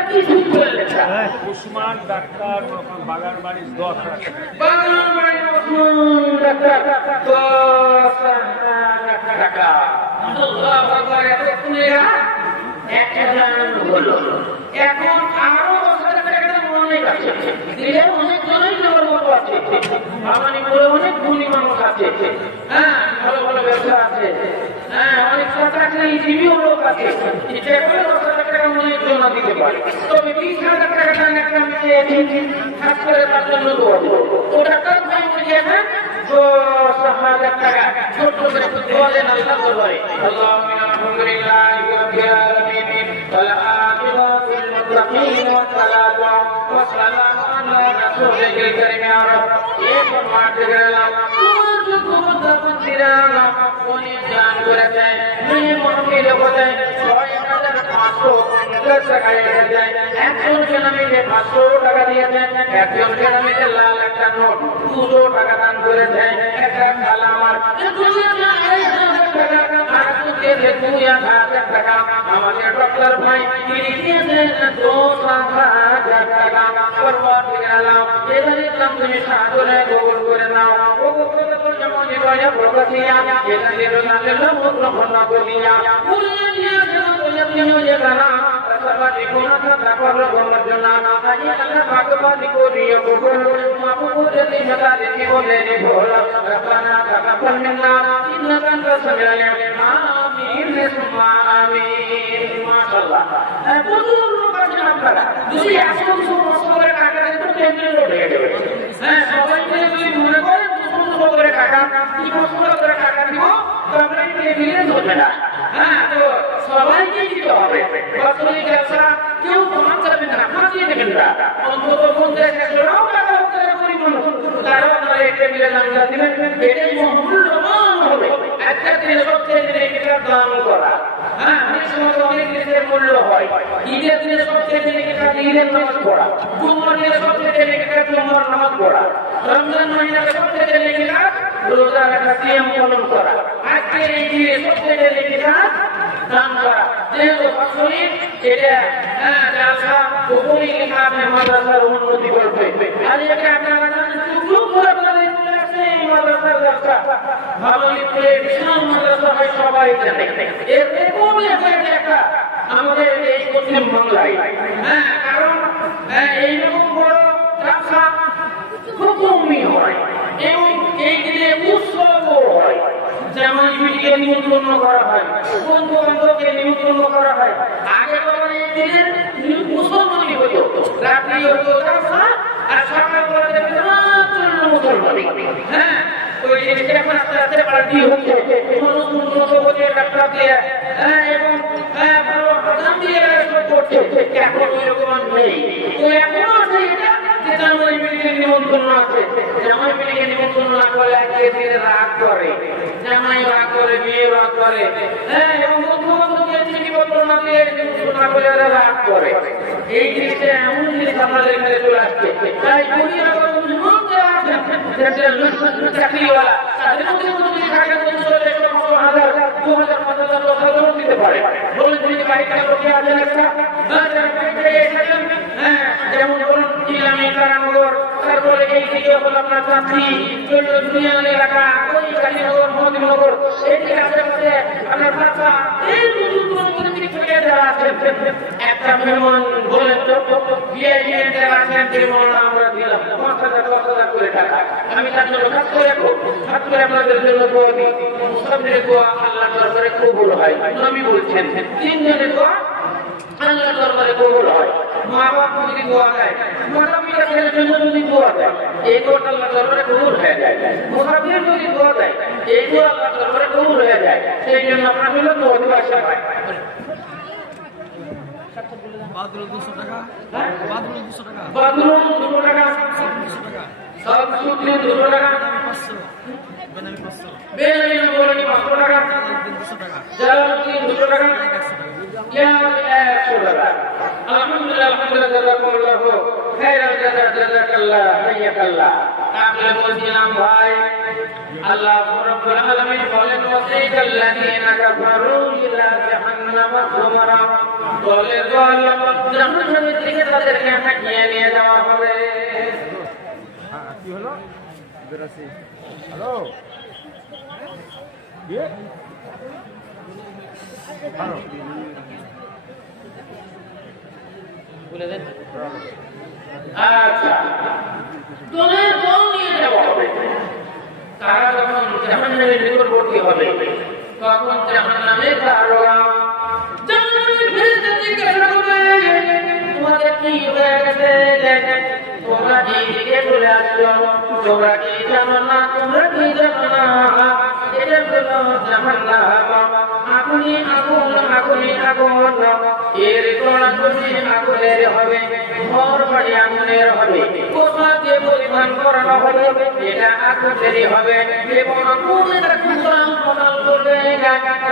কি ঠিক করে লেখা উসমান ডাক্তার বাগান বাড়ির 10 টাকা বাগান বাড়ির ডাক্তার 10 টাকা আল্লাহ আকবার এত শুনেরা 1000 হলো এখন আরো 10,000 টাকা মনে আছে দিলে অনেক জনই দেওয়ার মতো আছে আমানি বলে অনেক ধনী মানুষ আছে হ্যাঁ ভালো ভালো ব্যবসা আছে হ্যাঁ অনেক সরকারি জীবীয় লোক আছে এটা করে 10,000 টাকা মনে জমা দিতে পারে তবে 20,000 টাকা টাকা আমি চেয়েছি খাস করে তার জন্য দোয়া ও ডাক্তার ভাই বলে হ্যাঁ 10,000 টাকা ছোট করে বলেন আল্লাহ করবে আলহামদুলিল্লাহ রাব্বিল আলামিন ওয়াল আখিরাতুল মুত্তাকিন ওয়া সালাতু ওয়া সালামু আলা রাসূলিল কারীম ইয়া রাব এই ফরমাতে গেলাম উনি জান করে দেয় মেয়ে মহমিল হতে 6,550 টাকা এনে দেয় একজনকে নামিতে 500 টাকা দিয়ে দেন একজনকে নামিতে লাল একটা নোট 200 টাকা দান করে দেয় একটা খালা আমার আমাদের ডক্টর ভাই তিনি দিয়েছেন 10,000 টাকা পরবর্ত গেলাম এবার ইসলাম তুমি সাদরে কবুল করে নাও ও কবুল যেমন হৃদয়ে প্রকাশিয়া এটা নিরনালে মুদ্রা ভন্না করিয়া কুলিয়া যেন তুলিয়া জানা সবাই কোনা তাকওয়ার গমর জনা আজ আল্লাহ ভাগবাদী করিয়া কবুল মাহবুব যদি মতা দেখি বলে রে ভোলা রব্বানা তাকাব্বাল মিন্না ইন্নাকা আনতাস সামিউল আলিম আমিন সুম্মা আমিন মাশাআল্লাহ প্রচুর লোক আছে আপনারা যদি 100 করে টাকা দেন তো টেন্ডার উঠে যাবে হ্যাঁ সবাই মিলে যদি মনে করেন 200 করে টাকা 300 করে টাকা দিব তবে মিলে ধরবে না হ্যাঁ তো সবাইকে দিতে হবে বছরে ব্যবসা কেউ কমান করবে না ফাঁসিয়ে দেবেন না অন্তত 50-100 টাকা করে মানুষ তারা আপনারা একটা মিলে নামটা দিবেন এটাই মূল্যবান হবে একটা দিনে সবচেয়ে দিনে কিতাব দান করা হ্যাঁ অনেক সময় অনেক জিনিসের মূল্য হয় ঈদের দিনে সবচেয়ে দিনে কিতাব ঈদের নামাজ পড়া জুম্মার দিনে সবচেয়ে দিনে কিতাব জুম্মার নামাজ পড়া রমজান মাসে সবচেয়ে দিনে কিতাব রোজা রাখা সিয়াম পালন করা আজকে এই দিনে সবচেয়ে দিনে কিতাব দান করা যেহেতু আসলে এটা হ্যাঁ জালসা উপরি কিতাব মাদ্রাসার উন্নতি করবে আর এটা আপনারা চুপ করে বলে চলে আসে এই মাদ্রাসার জালসা ভালো লিখলে বিশাল মাদ্রাসা হয় সবাই জানে এর কোন একটা আমাদের এই পশ্চিম বাংলায় হ্যাঁ কারণ এইরকম বড় জালসা খুব কমই হয় এবং এই দিনে উৎসব হয় যেমন বিটিকে নিমন্ত্রণ করা হয় বন্ধু বান্ধবকে নিমন্ত্রণ করা হয় আগে তখন এই দিনের মুসলমানই হতো রাত্রি হতো জালসা আর সকালবেলা মুসলমানই হ্যাঁ ওই জিনিসটা এখন আস্তে আস্তে পাল্টি হচ্ছে নতুন নতুন ডাক্তার দিয়ে এবং ভালো আদান দিয়ে করছে এখন ওই রকম নেই তো এখনো আছে এটা যে জামাই মিলিকে নিমন্ত্রণ আছে জামাই মিলিকে নিমন্ত্রণ না করলে আজকে দিনে রাগ করে জামাই রাগ করে বিয়ে রাগ করে এবং বন্ধু বান্ধবকে চিঠিপত্র না দিয়ে নিমন্ত্রণ না করলে রাগ করে এই জিনিসটা এমন জিনিস আমাদের এখানে চলে আসছে তাই দুনিয়া চাকরিওয়ালা তাদের মধ্যে যদি থাকে 2,000 দিতে পারে বলে তিনি বাড়িতে লোকে আছেন একটা হলো আপনার চাকরি দুনিয়া এলাকা ওই কালীনগর মহাদেবনগর এটি আশেপাশে আপনার পাশা এই যারা আছেন একটা মেহমান বলেন তো বিয়ে যারা আছেন আমরা দিলাম 5,000 করে টাকা আমি তার জন্য কাজ করে আপনাদের জন্য দোয়া দিই সবদের দোয়া আল্লাহ দরবারে কবুল হয় নবী বলছেন 3 জনের দোয়া আল্লাহ দরবারে কবুল হয় মা বাপ যদি দোয়া দেয় মাতা পিতা ছেলের জন্য যদি দোয়া দেয় এই দোয়াটা আল্লাহ দরবারে কবুল হয়ে যায় মুসাফির যদি দোয়া দেয় এই দোয়া আল্লাহ দরবারে কবুল হয়ে যায় সেই জন্য আপনার হলো দোয়া দেওয়া হয় বাদরুল 200 টাকা বাদরুল 200 টাকা বাদরুল 200 টাকা 200 টাকা সব সুদলি 200 টাকা 500 বেনামি 500 বেনামি বলনি 500 টাকা 200 টাকা জালালউদ্দিন 200 টাকা 100 টাকা আলহামদুলিল্লাহ জাযাকাল্লাহ খায়রাল জাযাকাল্লাহ হাইয়াকাল্লাহ তাহলে বলছিলাম ভাই আল্লাহ রাব্বুল আলামিন বলেন ওয়াসাইকাল্লাযীনা কাফারু ইলা জাহান্নামা যুমারা বলে জাহান্নামের দিকে তাদেরকে হাঁটিয়ে নিয়ে যাওয়া হবে কি হলো 82 হ্যালো কি হ্যালো বলে দেন আচ্ছা দলের দল নিয়ে যাওয়া হবে তারা যখন জাহান্নামের নিকটবর্তী হবে তখন জাহান্নামের দারোগা জাহান্নামের ফেরেশতা জিজ্ঞাসা করবে তোমাদের কি হয়ে গেছে তোমরা এইদিকে চলে আসছো তোমরা কি জানো না এটা হলো জাহান্নাম আগুনই আগুন এর তোলা করছি আগুনের হবে ঘর বাড়ি আগুনের হবে কোথাও যে পরিমাণ করানো হবে এটা আগুনেরই হবে এবং আগুনের কোদাল করবে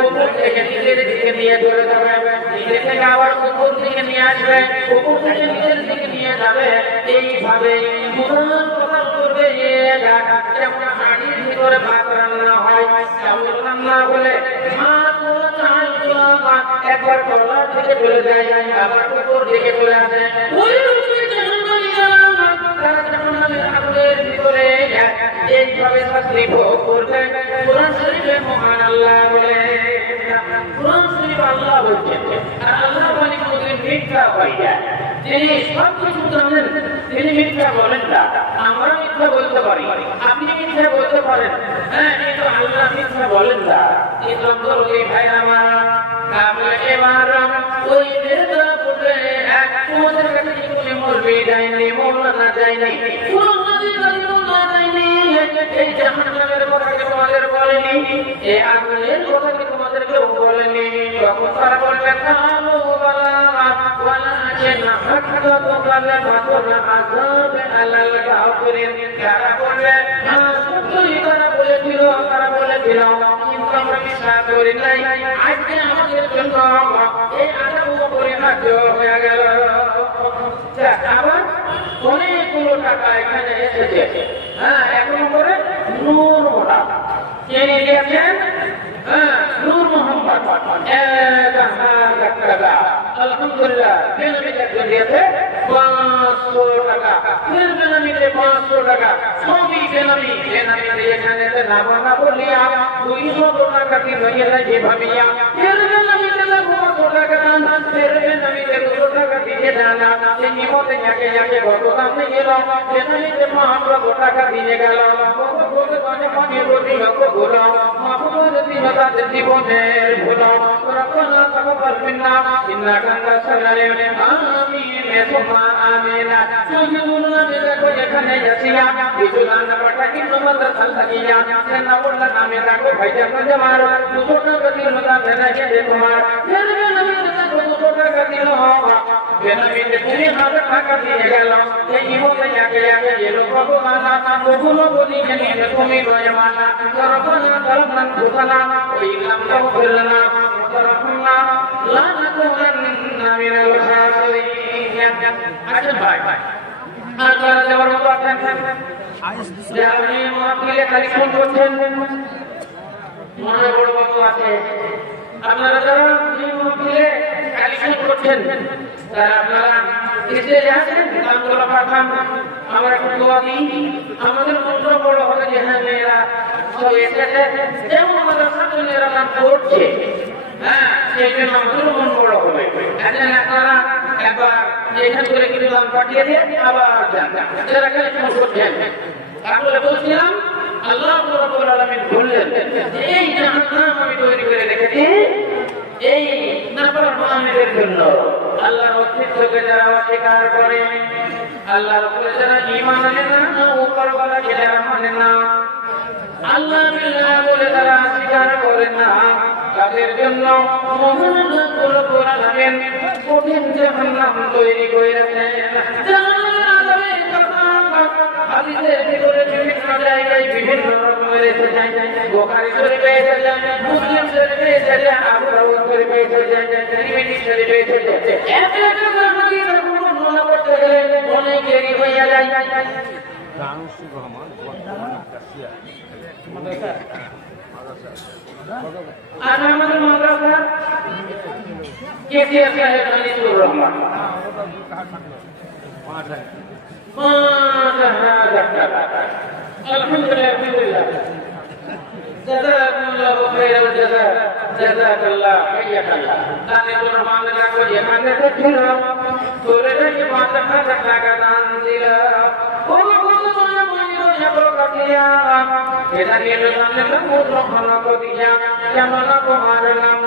উপর থেকে নিচের দিকে নিয়ে চলে যাবে নিচে থেকে আবার উপর দিকে নিয়ে আসবে উপর থেকে নিচের দিকে নিয়ে যাবে এইভাবে কোদাল করবে যেমন হাঁড়ির ভিতরে ভাত রান্না হয় চাউল রান্না বলে একবার তলার দিকে চলে যায় আবার উপর দিকে চলে আসে আগুনের ভিতরে এইভাবে শাস্তি ভোগ করবে কোরআন শরীফে মহান আল্লাহ বলে কোরআন শরীফ আল্লাহ বলছেন আল্লাহ বলে মুসলিম মিথ্যা হয়ে যায় যিনি সব কিছু জানেন তিনি মিথ্যা বলেন না আমরা মিথ্যা বলতে পারি আপনি মিথ্যা বলতে পারেন হ্যাঁ কিন্তু আল্লাহ মিথ্যা বলেন না ইসলাম ধর্মী ভাই আমার তাহলে এবার ওই নেতা বলবে তোমাদের কাছে কি কোনো মরবি যায়নি মৌলানা যায়নি কোনো নদী যায়নি এই জাহান্নামের কথা কি তোমাদের বলেনি এই আগুনের কথা কি তোমাদের কেউ বলেনি তখন তারা বলবে কালো বালা ولكن حقق كلمة العذاب على الكافرين তারা বলবে সত্যি তারা বলেছিল কিন্তু আমরা বিশ্বাস করি নাই আজকে আমাদের জন্য এই আযাব পরিণত হয়ে গেল আবার অনেকগুলো টাকা এখানে এসেছে হ্যাঁ এখন করে নূর মোটা চিনি দিয়েছেন হ্যাঁ নূর মোহাম্মদ 1000 টাকা আলহামদুলিল্লাহ বেনামিতে দিয়েছে 500 টাকা ফির বেনামিতে 500 টাকা সবই বেনামিতে এখানে না বলিয়া 200 টাকা কি হয়ে যায় যে ভাবিয়া ফির বেনামিতে 200 টাকা দান ফির বেনামিতে 200 টাকা দিয়ে দান এই নিমতে যাকে কত সামনে গেল বেনামিতে 500 টাকা দিয়ে গেল কত পানি বলি লক্ষ্য গুলো মাহবুবের দিনটা জীবনের ভুলো রব্বানা তাকাব্বাল মিন্না ইন্নাকা আনতাস সামিউল আমিন সুম্মা আমিন সুজুদুল্লাহ দেখো এখানে যাচ্ছিয়া বিজুলান পাটা কিন্তু মাদ্রাসা লাগিয়া সেনা বললা নামে দেখো ভাইজান জামার দুটোটা গতির মতা দেনাকে দে তোমার ফেরবে নবী দেখো দুটোটা গতি হওয়া বেনামিতে 2000 টাকা দিয়ে গেল এই ইমতে যাকে গেল ভগবান বহুলো বলি নিয়ে তুমি রয়মানা রব্বানা তারমান খুদানা ইল্লাম তাগফিরনা ওয়ারহামনা লা নাকুনান্না মিনাল খাসিরিন আচ্ছা ভাই আপনারা যাওয়ার মতো আছেন আপনি মহাপিলে কালেকশন করছেন মনে বড় বড় আছে আপনারা যারা মহাপিলে কালেকশন করছেন তারা আপনারা এসে যাচ্ছেন আমরা পাঠান আমরা একটু দোয়া দিই আমাদের মন্ত্র বড় হবে যে হ্যাঁ মেয়েরা সব এসেছে যেমন আমাদের ছাত্রীরা নাম করছে হ্যাঁ সেই জন্য আমাদের মন বড় হবে আপনারা একবার এখান থেকে কিছু দাম পাঠিয়ে দিয়ে আবার যান যারা কালেকশন করছেন তাহলে বলছিলাম আল্লাহ রাব্বুল আলামিন বললেন এই জাহান্নাম আমি তৈরি করে রেখেছি এই নাফরমানদের জন্য আল্লাহর অস্তিত্বকে যারা অস্বীকার করে আল্লাহর উপরে যারা ঈমান আনে না উপরওয়ালাকে যারা মানে না আল্লাহ বিল্লাহ বলে যারা স্বীকার করে না তাদের জন্য মহান আল্লাহ রাব্বুল আলামিন কঠিন জাহান্নাম তৈরি করে রেখেছেন জাহান্নামের কথা হাদিসের ভিতরে বিভিন্ন জায়গায় বিভিন্ন রকমের এসেছে বুখারী শরীফে এসেছে মুসলিম শরীফে এসেছে আবু দাউদ শরীফে এসেছে তিরমিজি শরীফে এসেছে এক এক হাদিস বর্ণনা করতে গেলে অনেক দেরি হয়ে যায় দানুসুর রহমান বর্তমানে কাশিয়া মাদ্রাসা আর আমাদের মাদ্রাসা কেসিয়া সাহেব হানিফুর রহমান আলহামদুলিল্লাহ জাযাকুমুল্লাহু খাইরাল জাযা জাযাকাল্লাহ হাইয়াকাল্লাহ হানিফুর রহমান লাগো যেখানে ছিল তোরে কি মাদ্রাসা টাকা দান দিল ও বন্ধুরা মইও যাবো কাটিয়া এটা নিয়ে জানলে না মুদ্রক্ষণ করিয়া কেমন তোমার নাম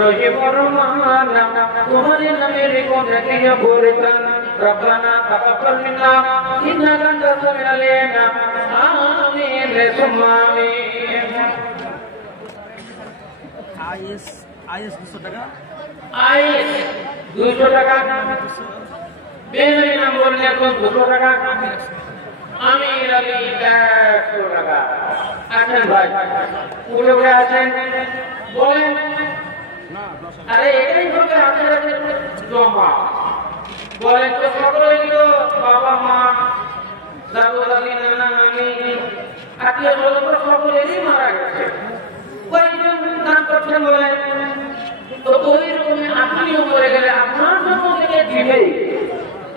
রহিমুর রহমান তোমার নামের কোন থেকে বলতাম ربنا تقبل منا إنك أنت السميع العليم آمين ثم آمين আইএস 200 টাকা আইস 200 টাকা বেনবী নাম বললে এখন 200 টাকা আমির আলী 100 টাকা আছেন ভাই উঠে উঠে আছেন বলেন আরে এটাই হবে আপনাদের জমা বলেন তো সকলেই তো বাবা মা দাদু দাদি নানা নানি আত্মীয় স্বজন সকলেরই মারা গেছে কয়েকজন দান করছেন বলেন তো ওই রকমই আপনিও মরে গেলে আপনার জন্য থেকে দিবে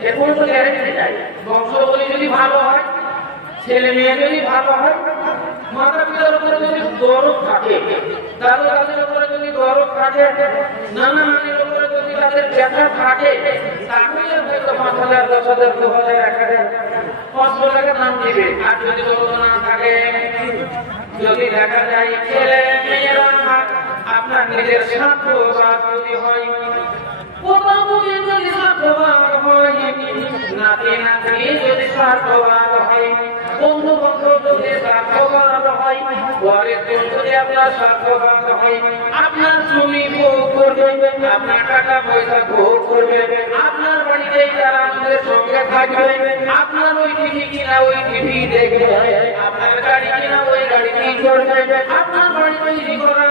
এখন তো গ্যারেন্টি চাই বংশগুলি যদি ভালো হয় ছেলে মেয়ে যদি ভালো হয় মাতা পিতার উপরে যদি গৌরব থাকে দাদু দাদির উপরে যদি গৌরব থাকে নানা নানির উপরে যদি তাদের ব্যথা থাকে তাহলে হয়তো 5,000 10,000 2,000 1,000 500 টাকা দাম দিবে আর যদি গৌরব না থাকে যদি দেখা যায় ছেলে মেয়েরা আপনার নিজের স্বার্থবাদ যদি হয় কোথাও যদি স্বার্থবাদ হয় নাতি নাতনি যদি স্বার্থবাদ হয় বন্ধু বান্ধব যদি স্বার্থবাদ হয় ঘরের যদি আপনার স্বার্থবাদ হয় আপনার জমি ভোগ করবে আপনার টাকা পয়সা ভোগ করবে আপনার বাড়িতে যারা আমাদের সঙ্গে থাকবে আপনার ওই টিভি কিনা ওই টিভি দেখবে আপনার গাড়ি কিনা ওই গাড়িতেই চড়বে আপনার বাড়ি তৈরি করা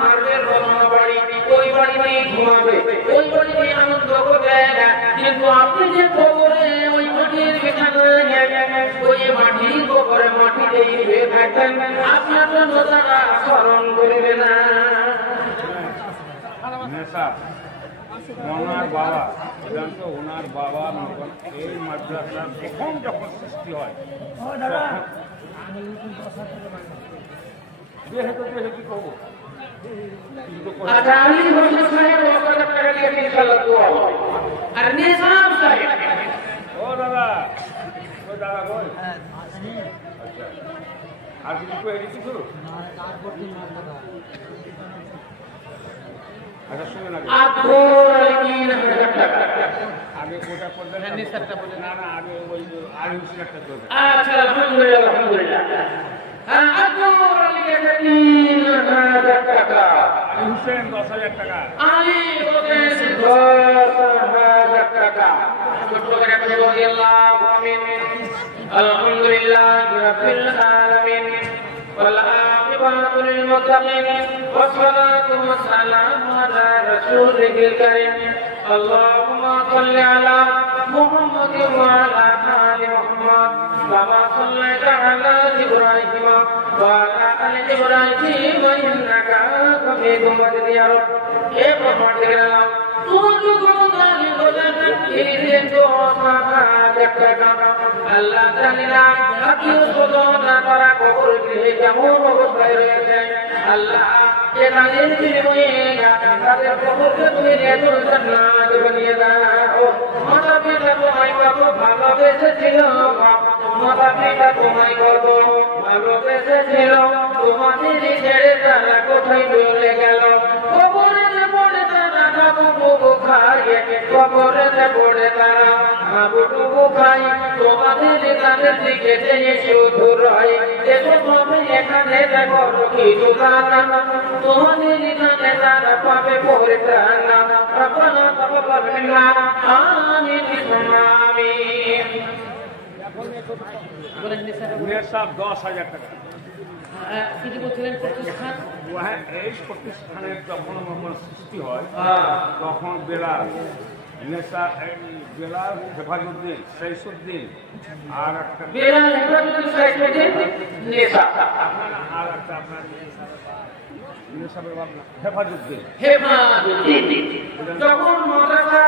মার্বেল বসানো বাড়ি ওই বাড়িতেই ঘুমাবে ওই বাড়িতেই আনন্দ করবে কিন্তু আপনি যে কবরে ওই মাটির বিছানায় ওই মাটির কবরে মাটিতেই শুয়ে থাকবেন আপনার জন্য তারা স্মরণ করবে না ওনার বাবা সিদ্ধান্ত ওনার বাবা মতন এই মাদ্রাসার প্রথম যখন সৃষ্টি হয় কি করবো ও দাদা ওই দাদা বল আচ্ছা আর কিছু কিছু আচ্ছা শুনে না আগে কোটা পড়বে না না আগে ওই আর হুসেন একটা করবে আচ্ছা আলহামদুলিল্লাহ আলহামদুলিল্লাহ হুসেন 10,000 টাকা আলী হোসেন 10,000 টাকা ছোট্ট করে বলি আল্লাহু আমিন আলহামদুলিল্লাহি রাব্বিল আলামিন ওয়াল আকিবাতু লিল মুত্তাকিন ওয়াসসালাতু ওয়াসসালামু আলা রাসূলিল কারীম আল্লাহুম্মা সাল্লি আলা মুহাম্মাদিন ওয়া আলা আলি মুহাম্মাদ كما صليت على إبراهيم وعلى آل إبراهيم إنك حميد مجيد يا رب اے پروردگار আল্লাহ জানিনা আপনি সুদনা তারা কবর গৃহে কেমন অবস্থায় রয়েছে আল্লাহ এ তাদের বিনিময়ে তাদের কবরকে তুমি রেজুল জান্নাত বানিয়ে দাও মাতা পিতা তোমায় কত ভালোবেসেছিল মাতা পিতা তোমায় কত ভালোবেসেছিল তোমাদের ছেড়ে তারা কোথায় চলে গেল কবরেতে পড়ে তারা হাবুডুবু খায় কবরেতে পড়ে তারা হাবুডুবু খায় তোমাদের কানের দিকে চেয়ে শুধু রয় দেখো তুমি এখানে দেখো কিছু দানা তোমাদের কানে তারা পাবে পরিত্রাণ রব্বানা তাকাব্বাল মিন্না আমিন আমিন নেশা 10,000 টাকা কিছু বলছিলেন প্রতিষ্ঠান এই প্রতিষ্ঠানের যখন সৃষ্টি হয় তখন বেলাল নেশা বেলাল হেফাজুদ্দিন শাইসুদ্দিন আর একটা বেলাল হেফাজুদ্দিন শাইসুদ্দিন নেশা আর একটা আপনার নেশাবের বাবা হেফাজুদ্দিন যখন মাদ্রাসা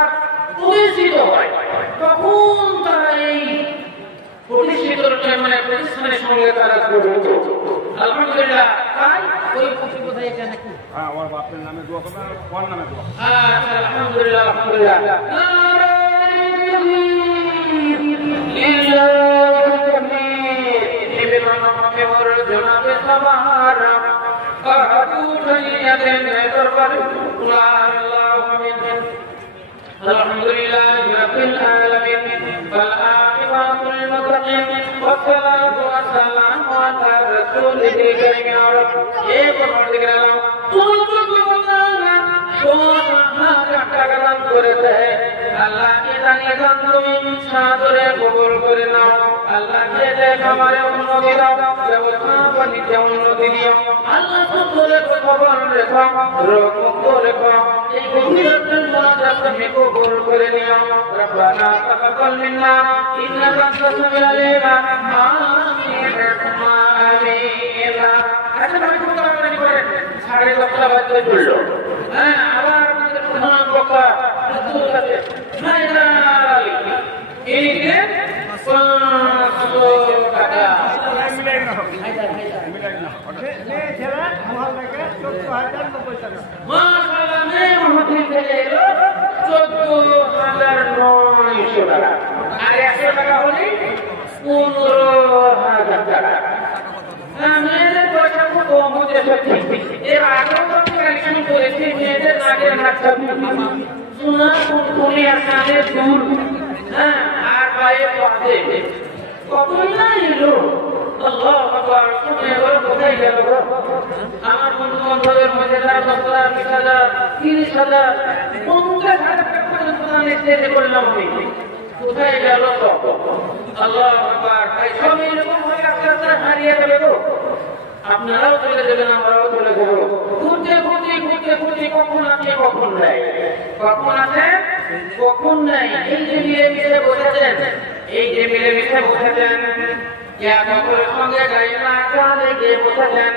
প্রতিষ্ঠিত হয় তখন তারা এই প্রতিষ্ঠিত মানে প্রতিষ্ঠানের সঙ্গে তারা জড়িত আলহামদুলিল্লাহ তাই ওই কোথায় এটা নাকি হ্যাঁ আমার বাপের নামে দোয়া করবেন কোন নামে দোয়া আচ্ছা আলহামদুলিল্লাহ আলহামদুলিল্লাহ الحمدللہ رب العالمین والعاقبۃ للمتقین والصلاة والسلام علی رسولہ الکریم یا رب اے پروردگار টাকা করেছে আল্লাহ কি জানি গান তুমি সাদরে কবুল করে নাও আল্লাহ কে দেখ আমারে উন্নতি দাও ব্যবস্থা বাণিজ্য উন্নতি দিও আল্লাহ তোরে খবর রেখো রোগ মুক্ত রেখো এই গভীরতার মাঝে তুমি কবুল করে নিও রব্বানা তাকাব্বাল মিন্না ইন্নাকা আনতাস সামিউল আলিম আমিন আমিন আচ্ছা ভাই কোন কারণে করেন 10:30 বাজে চললো হ্যাঁ আবার আমাদের প্রধান বক্তা আব্দুল কাদের হায়দার আলী এদিকে 500 টাকা মিলাই না মাশাআল্লাহ মে মহদিন থেকে এলো 14900 টাকা আর 100 টাকা হলে 15000 টাকা মেয়েদের পয়সা খুব কম হতে সত্যি এর আগেও আমি কালেকশন করেছি মেয়েদের নাকের হাতটা সোনা কুনকুনি আর কানের দুল হ্যাঁ আর পায়ে পাশে কতই না এলো আল্লাহ আকবার শুনে এবার কোথায় গেল আমার বন্ধু বান্ধবের মধ্যে 10,000 20,000 30,000 50,000 টাকা পর্যন্ত আমি স্টেজে করলাম কোথায় গেল তো আল্লাহ আকবার ভাই সব এরকম হয়ে আস্তে আস্তে হারিয়ে গেল তো আপনারাও চলে যাবেন আমরাও চলে যাব ঘুরতে ঘুরতে ঘুরতে ঘুরতে কখন আছে কখন নাই কখন আছে কখন নাই এই যে মিলেমিশে বসেছেন এই যে মিলেমিশে বসেছেন ইয়া কাপড়ের সঙ্গে গায়ে না কাঁধে গিয়ে বসেছেন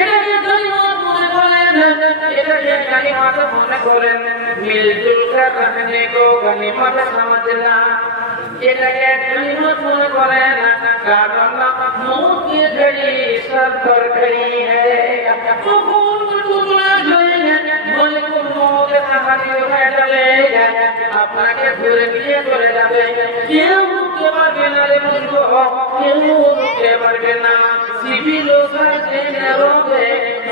এটাকে গনিমত মনে করেন এটাকে গনিমত মনে করেন মিলজুল কর रहने को गनीमत समझना এটাকে গনিমত মনে করেন কারণ মौत की घड़ी सब पर खड़ी है कबूल टुकड़ा जाएगा मलिकुल मौत का हाथी उठाए चलेगा আপনাকে ঘুরে নিয়ে চলে যাবে কেউ উঠতে পারবে না রে বন্ধু কেউ উঠতে পারবে না সিভিলো সার্জেনের রবে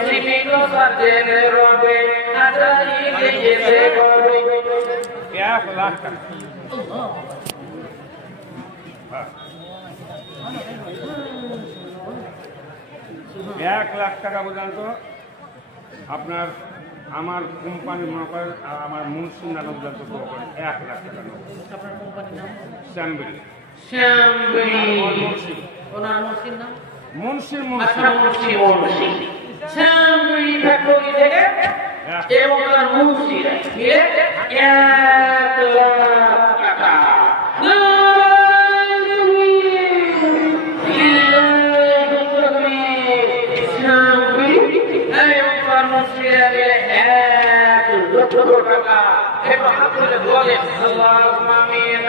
সিভিলো সার্জেনের রবে আজারি গিয়েছে গবে 1 লাখ টাকা 1 লাখ টাকা পর্যন্ত আপনার আমার কোম্পানি মনে করেন আমার মুন্সির নাম পর্যন্ত 1 লাখ টাকা আপনার কোম্পানির নাম শ্যামবিড়ি ওনার মুন্সির নাম মুন্সির শ্যামবিড়ি ফ্যাক্টরি থেকে এবং তার মুন্সির মিলে 1 লাখ টাকা টাকা একটু হাত তুলে বলে আল্লাহুম্মা আমিন।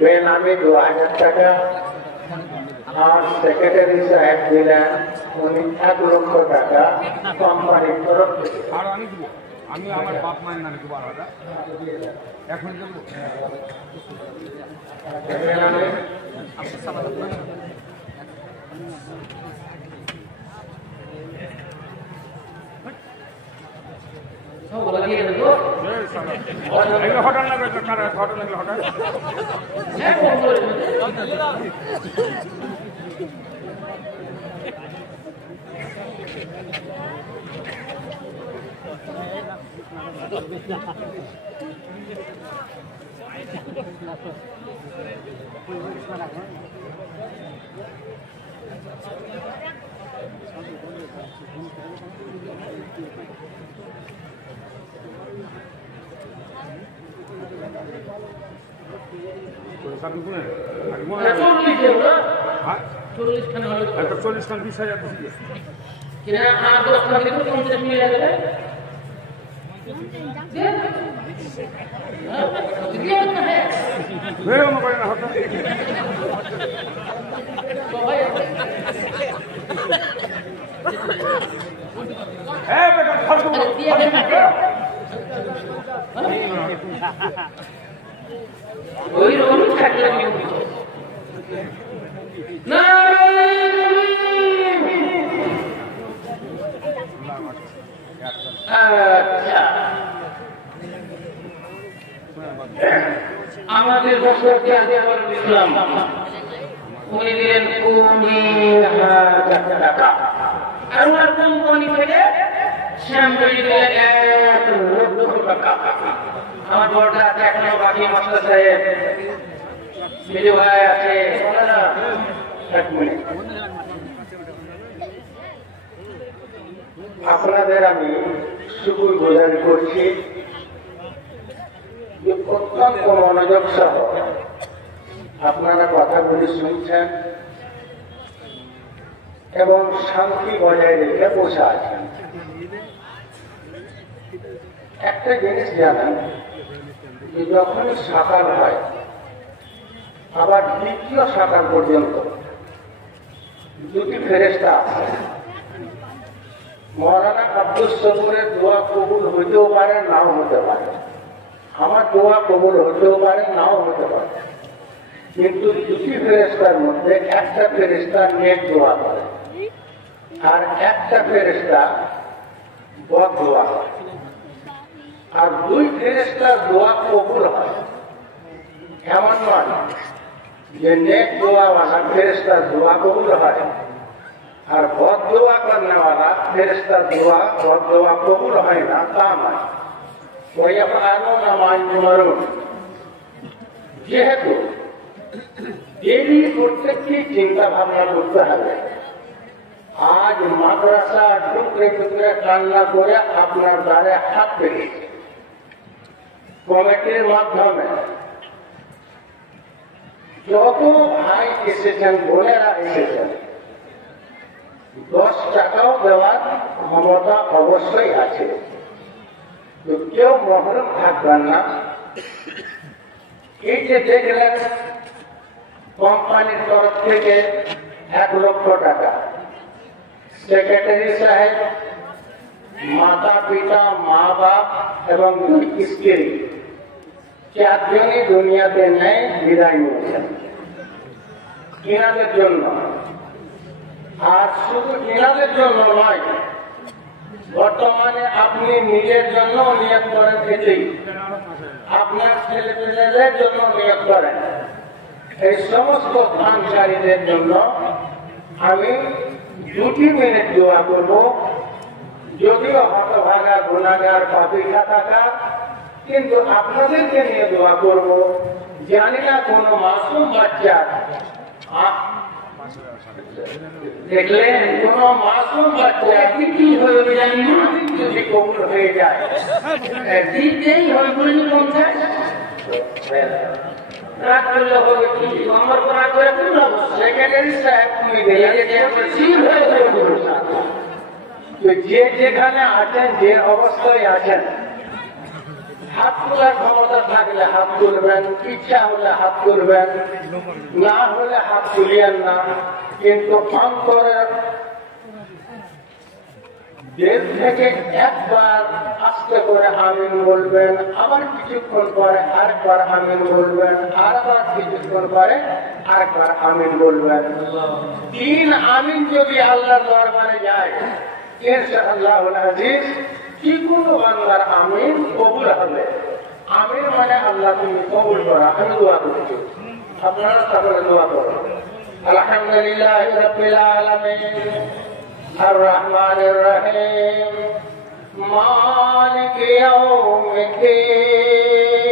বেনামে 2000 টাকা আর সেক্রেটারি সাহেব দিলেন উনি 1 লক্ষ টাকা কোম্পানির তরফ থেকে। আর আমি দেবো, আমি আমার বাপ মায়ের নামে দেবো 12,000 এখন দেবো। বেনামে এগুলো হঠাৎ না হঠাৎ লাগলে হঠাৎ আপনি শুনেন হ্যাঁ 40 খান 20,000 দিচ্ছি কিনা আর 10 টাকা দিলে 50 মিলে যাবে। বেরোনো করে না হঠাৎ হ্যাঁ বেকার ফালতু ওই রকম থাকলে না আচ্ছা আমাদের বছরকে আগে ইসলাম উনি দিলেন 20,000 টাকা আর ওনার কোম্পানি থেকে শ্যামবাড়ি দিলেন 1 লক্ষ টাকা। আমার বড়টা আছে এখনো বাকি মাস্টার সাহেব বিজু ভাই আছে ওনারা 1 মিনিট আপনাদের আমি শুকুর গুজারি করছি যে অত্যন্ত মনোযোগ সহ আপনারা কথাগুলি শুনছেন এবং শান্তি বজায় রেখে বসে আছেন। একটা জিনিস জানেন যে যখনই সকাল হয় আবার দ্বিতীয় সকাল পর্যন্ত 2টি ফেরেশতা আছে। মৌলানা আব্দুল সবুরের দোয়া কবুল হইতেও পারে নাও হতে পারে, আমার দোয়া কবুল হতেও পারে নাও হতে পারে, কিন্তু 2টি ফেরেশতার মধ্যে একটা ফেরেশতা নেক দোয়া করে আর একটা ফেরেশতা বদ দোয়া করে। আর 2 ফেরেশতার দোয়া কবুল হয় এমন নয় যে নেক দোয়াওয়ালা ফেরেশতার দোয়া কবুল হয় আর বদ দোয়া করনেওয়ালা ফেরেশতার দোয়া বদ দোয়া কবুল হয় না, তা নয়। যেহেতু ডেইলি প্রত্যেকটি চিন্তা ভাবনা করতে হবে, আজ মাদ্রাসা টুকরে টুকরে কান্না করে আপনার দ্বারে হাত পেরিয়েছে। কমিটির মাধ্যমে যত ভাই এসেছেন বোনেরা এসেছেন 10 টাকাও দেওয়ার ক্ষমতা অবশ্যই আছে, তো কেউ মহরম থাকবেন না। এই যে দেখলেন কোম্পানির তরফ থেকে 1 লক্ষ টাকা, সেক্রেটারি সাহেব, মাতা পিতা, মা বাপ এবং 2 স্ত্রী 4 জনই দুনিয়াতে নেই বিদায় নিয়েছেন ইনাদের জন্য। আর শুধু ইনাদের জন্য নয়, বর্তমানে আপনি নিজের জন্য নিয়োগ করেন, এতেই আপনার ছেলে পেলেদের জন্য নিয়োগ করেন। এই সমস্ত দানকারীদের জন্য আমি 2টি মিনিট দোয়া করব। যদিও হতভাগা গুনাহগার পাপিষ্ঠ থাকা, কিন্তু আপনাদেরকে নিয়ে দোয়া করব। জানি না কোন মাসুম বাচ্চা দেখলেন, কোন মাসুম বাচ্চা কি হয়ে জানি না যদি কবুল হয়ে যায় দিতেই হয় বলে 50 রাত করলে হবে কি আমার করা করে কোনো অবস্থা সেক্রেটারি সাহেব তুমি যে যেখানে আছেন, যে অবস্থায় আছেন, হাত তোলার ক্ষমতা থাকলে হাত তুলবেন, ইচ্ছা হলে হাত তুলবেন, না হলে হাত তুলিয়েন না। কিন্তু অন্তরের দেশ থেকে একবার আস্তে করে আমিন বলবেন, আবার কিছুক্ষণ পরে আরেকবার আমিন বলবেন, আবার কিছুক্ষণ পরে আরেকবার আমিন বলবেন। 3 আমিন যদি আল্লাহর দরবারে যায়, ইনশাআল্লাহুল আজিজ কি কোনো বান্দার আমিন কবুল হবে। আমিন মানে আল্লাহ তুমি কবুল করা। আমি দোয়া করছি, আপনারা সকলে দোয়া করুন। আলহামদুলিল্লাহি রাব্বিল আলামিন الرحمن الرحيم مالك يوم الدين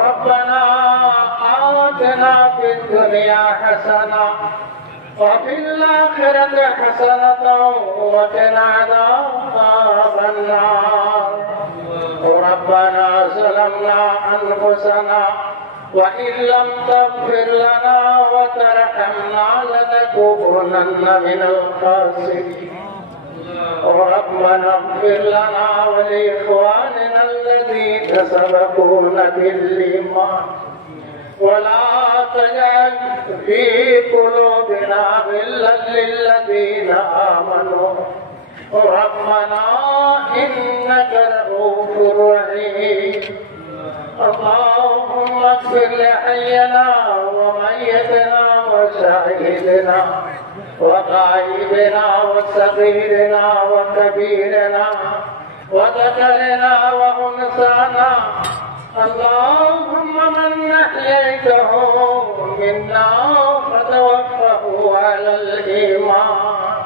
ربنا آتنا في الدنيا حسنة وفي الآخرة حسنة وقنا عذاب النار ربنا ظلمنا أنفسنا وإن لم تغفر لنا وترحمنا لنكونن من الخاسرين ربنا اغفر لنا ولإخواننا الذين سبقونا بالإيمان ولا تجعل في قلوبنا غلا للذين آمنوا ربنا إنك رؤوف رحيم اللهم اغفر لحينا وميتنا وشهيدنا وغائبنا وصغيرنا وكبيرنا وذكرنا وانثانا اللهم من احييته منا فتوفه على الايمان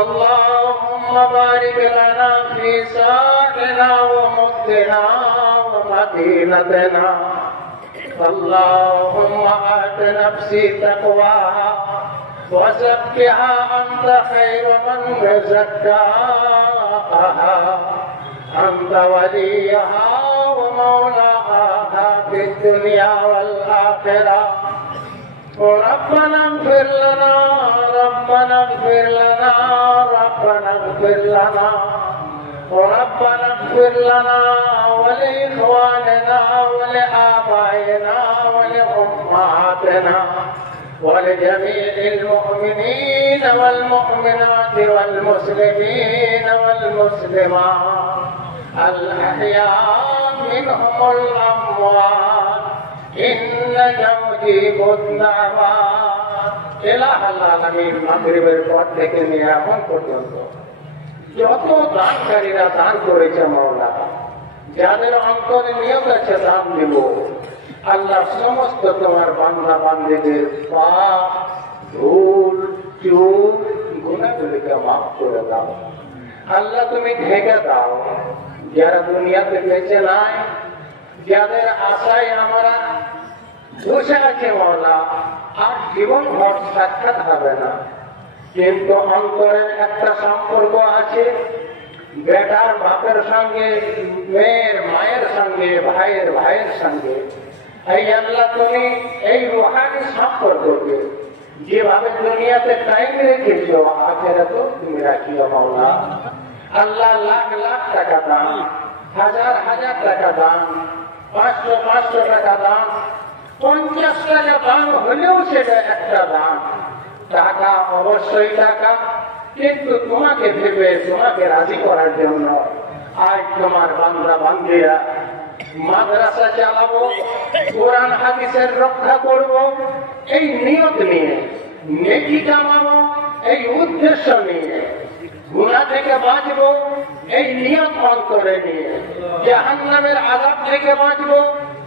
اللهم بارك لنا في ساعنا ومدنا ومدينتنا اللهم آت نفسي تقواها وزكها أنت خير من زكاها أنت وليها ومولاها في الدنيا والآخرة ربنا اغفر لنا ربنا اغفر لنا ربنا اغفر لنا ربنا اغفر لنا ولإخواننا ولآبائنا ولأمهاتنا ولجميع المؤمنين والمؤمنات والمسلمين والمسلمات الأحياء منهم الأموات إنك مجيب الدعوات إله العالمين মাগরিবের পর থেকে নিয়ে এখন পর্যন্ত যত দানকারীরা দান করেছে মাওলা, যাদের অন্তরে নিয়ত আছে দান দিব, আল্লাহ সমস্ত তোমার বান্দা বান্দীদের পাপ ভুল চুপ গুনাহগুলিকে মাফ করে দাও। আল্লাহ তুমি ঢেকে দাও। যারা দুনিয়াতে বেঁচে নাই, যাদের আশায় আমরা বসে আছে মাওলা, আর জীবন ভর সাক্ষাৎ হবে না, কিন্তু অন্তরের একটা সম্পর্ক আছে, বেটার বাপের সঙ্গে, মেয়ের মায়ের সঙ্গে, ভাইয়ের ভাইয়ের সঙ্গে। এই আল্লাহ তুমি এই রুহানি সম্পর্ককে যেভাবে দুনিয়াতে টাইম রেখেছো, আখেরাতে তুমি রাখিও মাওলা। আল্লাহ লাখ লাখ টাকা দান, হাজার হাজার টাকা দান, 500 টাকা দান, 50 টাকা দান হলেও সেটা একটা দান। টাকা অবশ্যই টাকা, কিন্তু তোমাকে ভেবে তোমাকে রাজি করার জন্য আজ তোমার বান্দা বান্দিরা মাদ্রাসা চালাবো, কোরআন হাদিসের রক্ষা করব, এই নিয়ত নিয়ে নেকি কামাবো, এই উদ্দেশ্য নিয়ে গুনাহ থেকে বাঁচবো, এই নিয়ত অন্তরে নিয়ে জাহান্নামের আযাব থেকে বাঁচবো,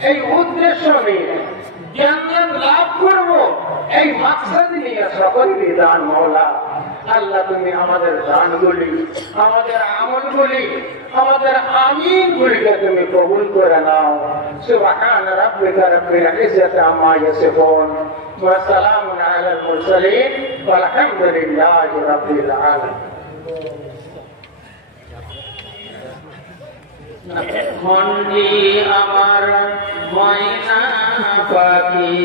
এই উদ্দেশ্য নিয়ে জান্নাত লাভ করব, এই মাকসাদ নিয়ে সকল বিধান মাওলা। আল্লাহ তুমি আমাদের দানগুলি, আমাদের আমলগুলি, আমাদের আমিনগুলিকে তুমি কবুল করে নাও। সুবহান রাব্বিকা রাব্বিল ইজ্জাতি আম্মা ইয়াসিফুন ওয়া সালামুন আলাল মুরসালিন ওয়ালহামদুলিল্লাহি রাব্বিল আলামিন। খন্ডি আমার ময়না পাখি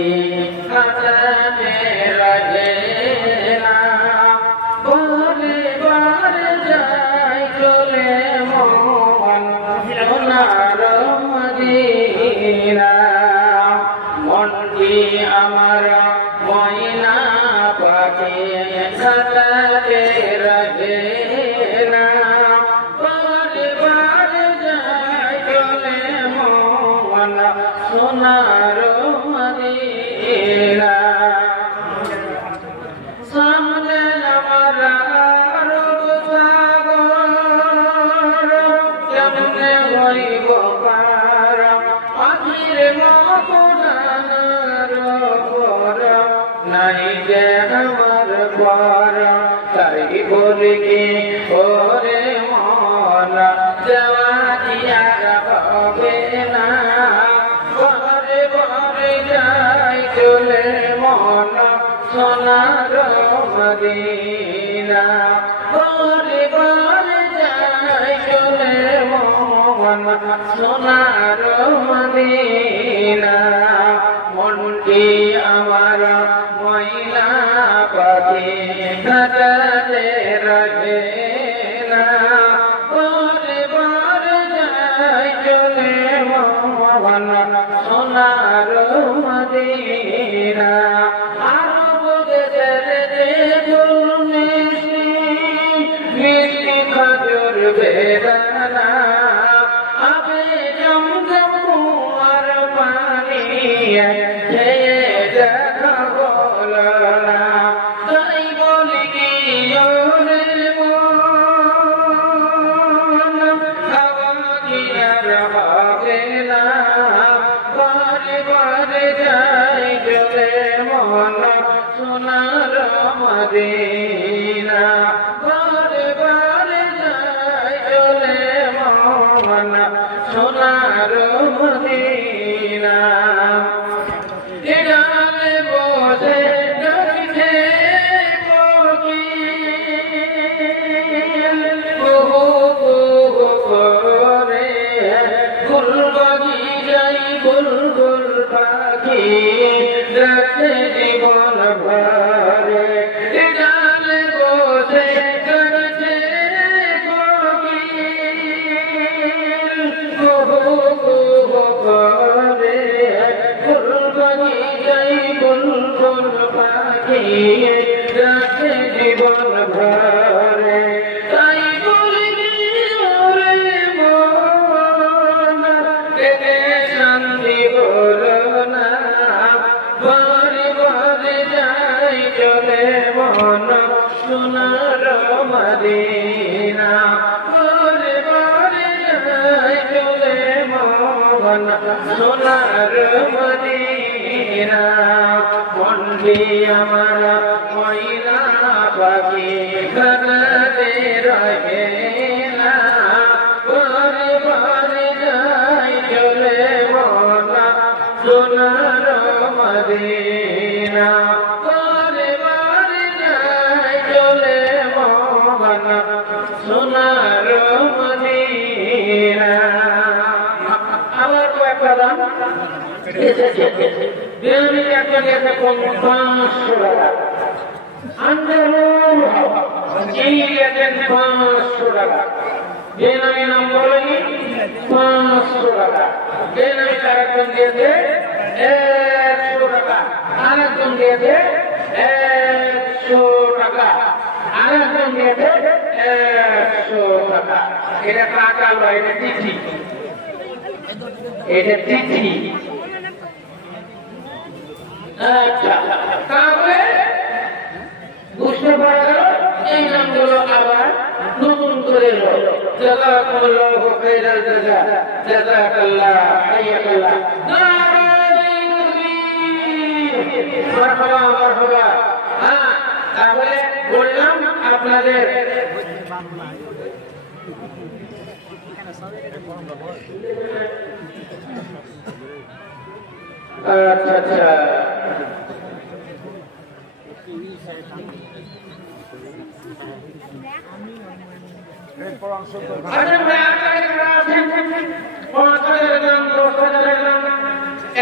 মনটি আমার ময়না পাখি সাজাতে রাখে না বারে বারে যায় চলে মন সোনার মদিনা সামনে আমার রূপ সাগর কেমনে হইব পার পাখির মকুলার পর নাই যে আমার পর তাই বলি কি ওরে মন যাওয়া দিয়ার হবে না ঘরে ঘরে যাই চলে মন সোনার মদিনা ঘরে ঘরে যাই চলে মন সোনার মদিনা মনটি আমার ময়না পাখি সাজাতে রাখে না ঘরে ঘরে যাই চলে মন সোনার মদিনা আরব দেশের যে মিষ্টি খজুর বেদানা আবে জমজম আর পানি দেখা বল না তাই বলি কি ওরে মন খাওয়া দিয়ার হবে না বারে বারে যাই চলে মন সোনার মদিনা বারে বারে যাই চলে মন সোনার মদিনা এখানে বসে ডাকছে কোকিল কুহু কুহু করে ফুলবাগি যাই বুলবুল পাখি ডাকছে জীবন ভরে এখানে বসে ডাকছে কোকিল কুহু কুহু করে ফুলবাগি যাই বুলবুল পাখি ডাকছে জীবন ভরে তাই বলি ওরে মন দেখে শান্তি হলো না বারে বারে যাই চলে মন সোনার মদিনা বারে বারে যাই চলে মন সোনার মদিনা মনটি আমার ময়না পাখি সাজাতে রাখে না বারে বারে যাই চলে মন সোনার মদিনা বারে বারে যাই চলে মন সোনার মদিনা আমার কয়েকটা দাম বেরোনি একটা গেছে 500 টাকা আন্দোলন এই গেছেন 500 টাকা বেনামি নাম বলেনি 500 টাকা বেনামি আরেকজন দিয়েছে 100 টাকা আরেকজন দিয়েছে 100 টাকা আরেকজন দিয়েছে 100 টাকা এটা টাকা লয় এটা তিথি এটা তিথি আচ্ছা তাহলে বুঝতে পারা গেল এই নামগুলো আবার নতুন করে জাযাকুমুল্লাহু খাইরাল জাযা জাযাকাল্লাহ হাইয়াকাল্লাহ মারহাবা মারহাবা হ্যাঁ তাহলে বললাম আপনাদের আচ্ছা আচ্ছা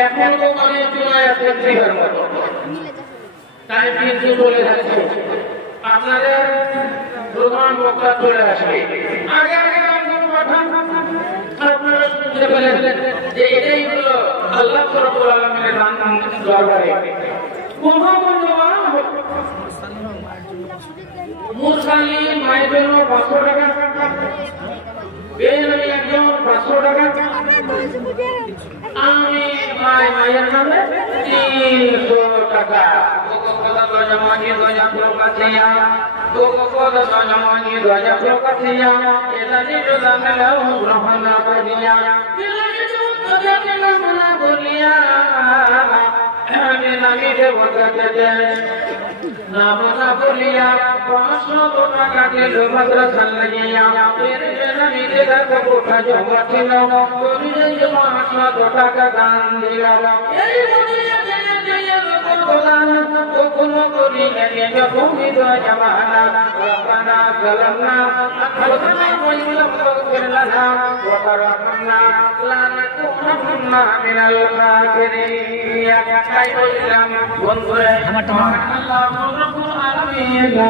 এখন তো অনেক জনায় আছেন বিহার মতো তাই কিন্তু চলে যাচ্ছে আপনাদের প্রধান বক্তা চলে আসবে আগে আগে পাঠান আপনারা শুনতে পেলেন যে এটাই হলো আল্লাহ রাব্বুল আলামিনের দান দরবারে মহামূল্যবান মুরসালিন মায়ের জন্য 500 টাকা, বেনবী একজন 500 টাকা, আমি মায়ের নামে 300 টাকা। কথা জমানি দয়া প্রকাশিয়া কথা জমানি দয়া প্রকাশিয়া এটা নিজ দামেলা গ্রহণ করিয়া না বলিয়া আমি নামি দেবতাকে নাম না বলিয়া 500 টাকা দিল মাদ্রাসা লাগিয়া এর নামি দেবতা কোঠা জমা ছিল তুমি যে 500 টাকা দান দিলা এই বলিয়া কোনো করি নিজ ভূমি জমানা রব্বানা সালামনা রব্বানা ওয়াইলাম ফিরলানা ওয়া তারাকনা লা নাকুনা মিনাল কাফিরিন। বন্ধুরা আল্লাহ রাব্বুল আলামিন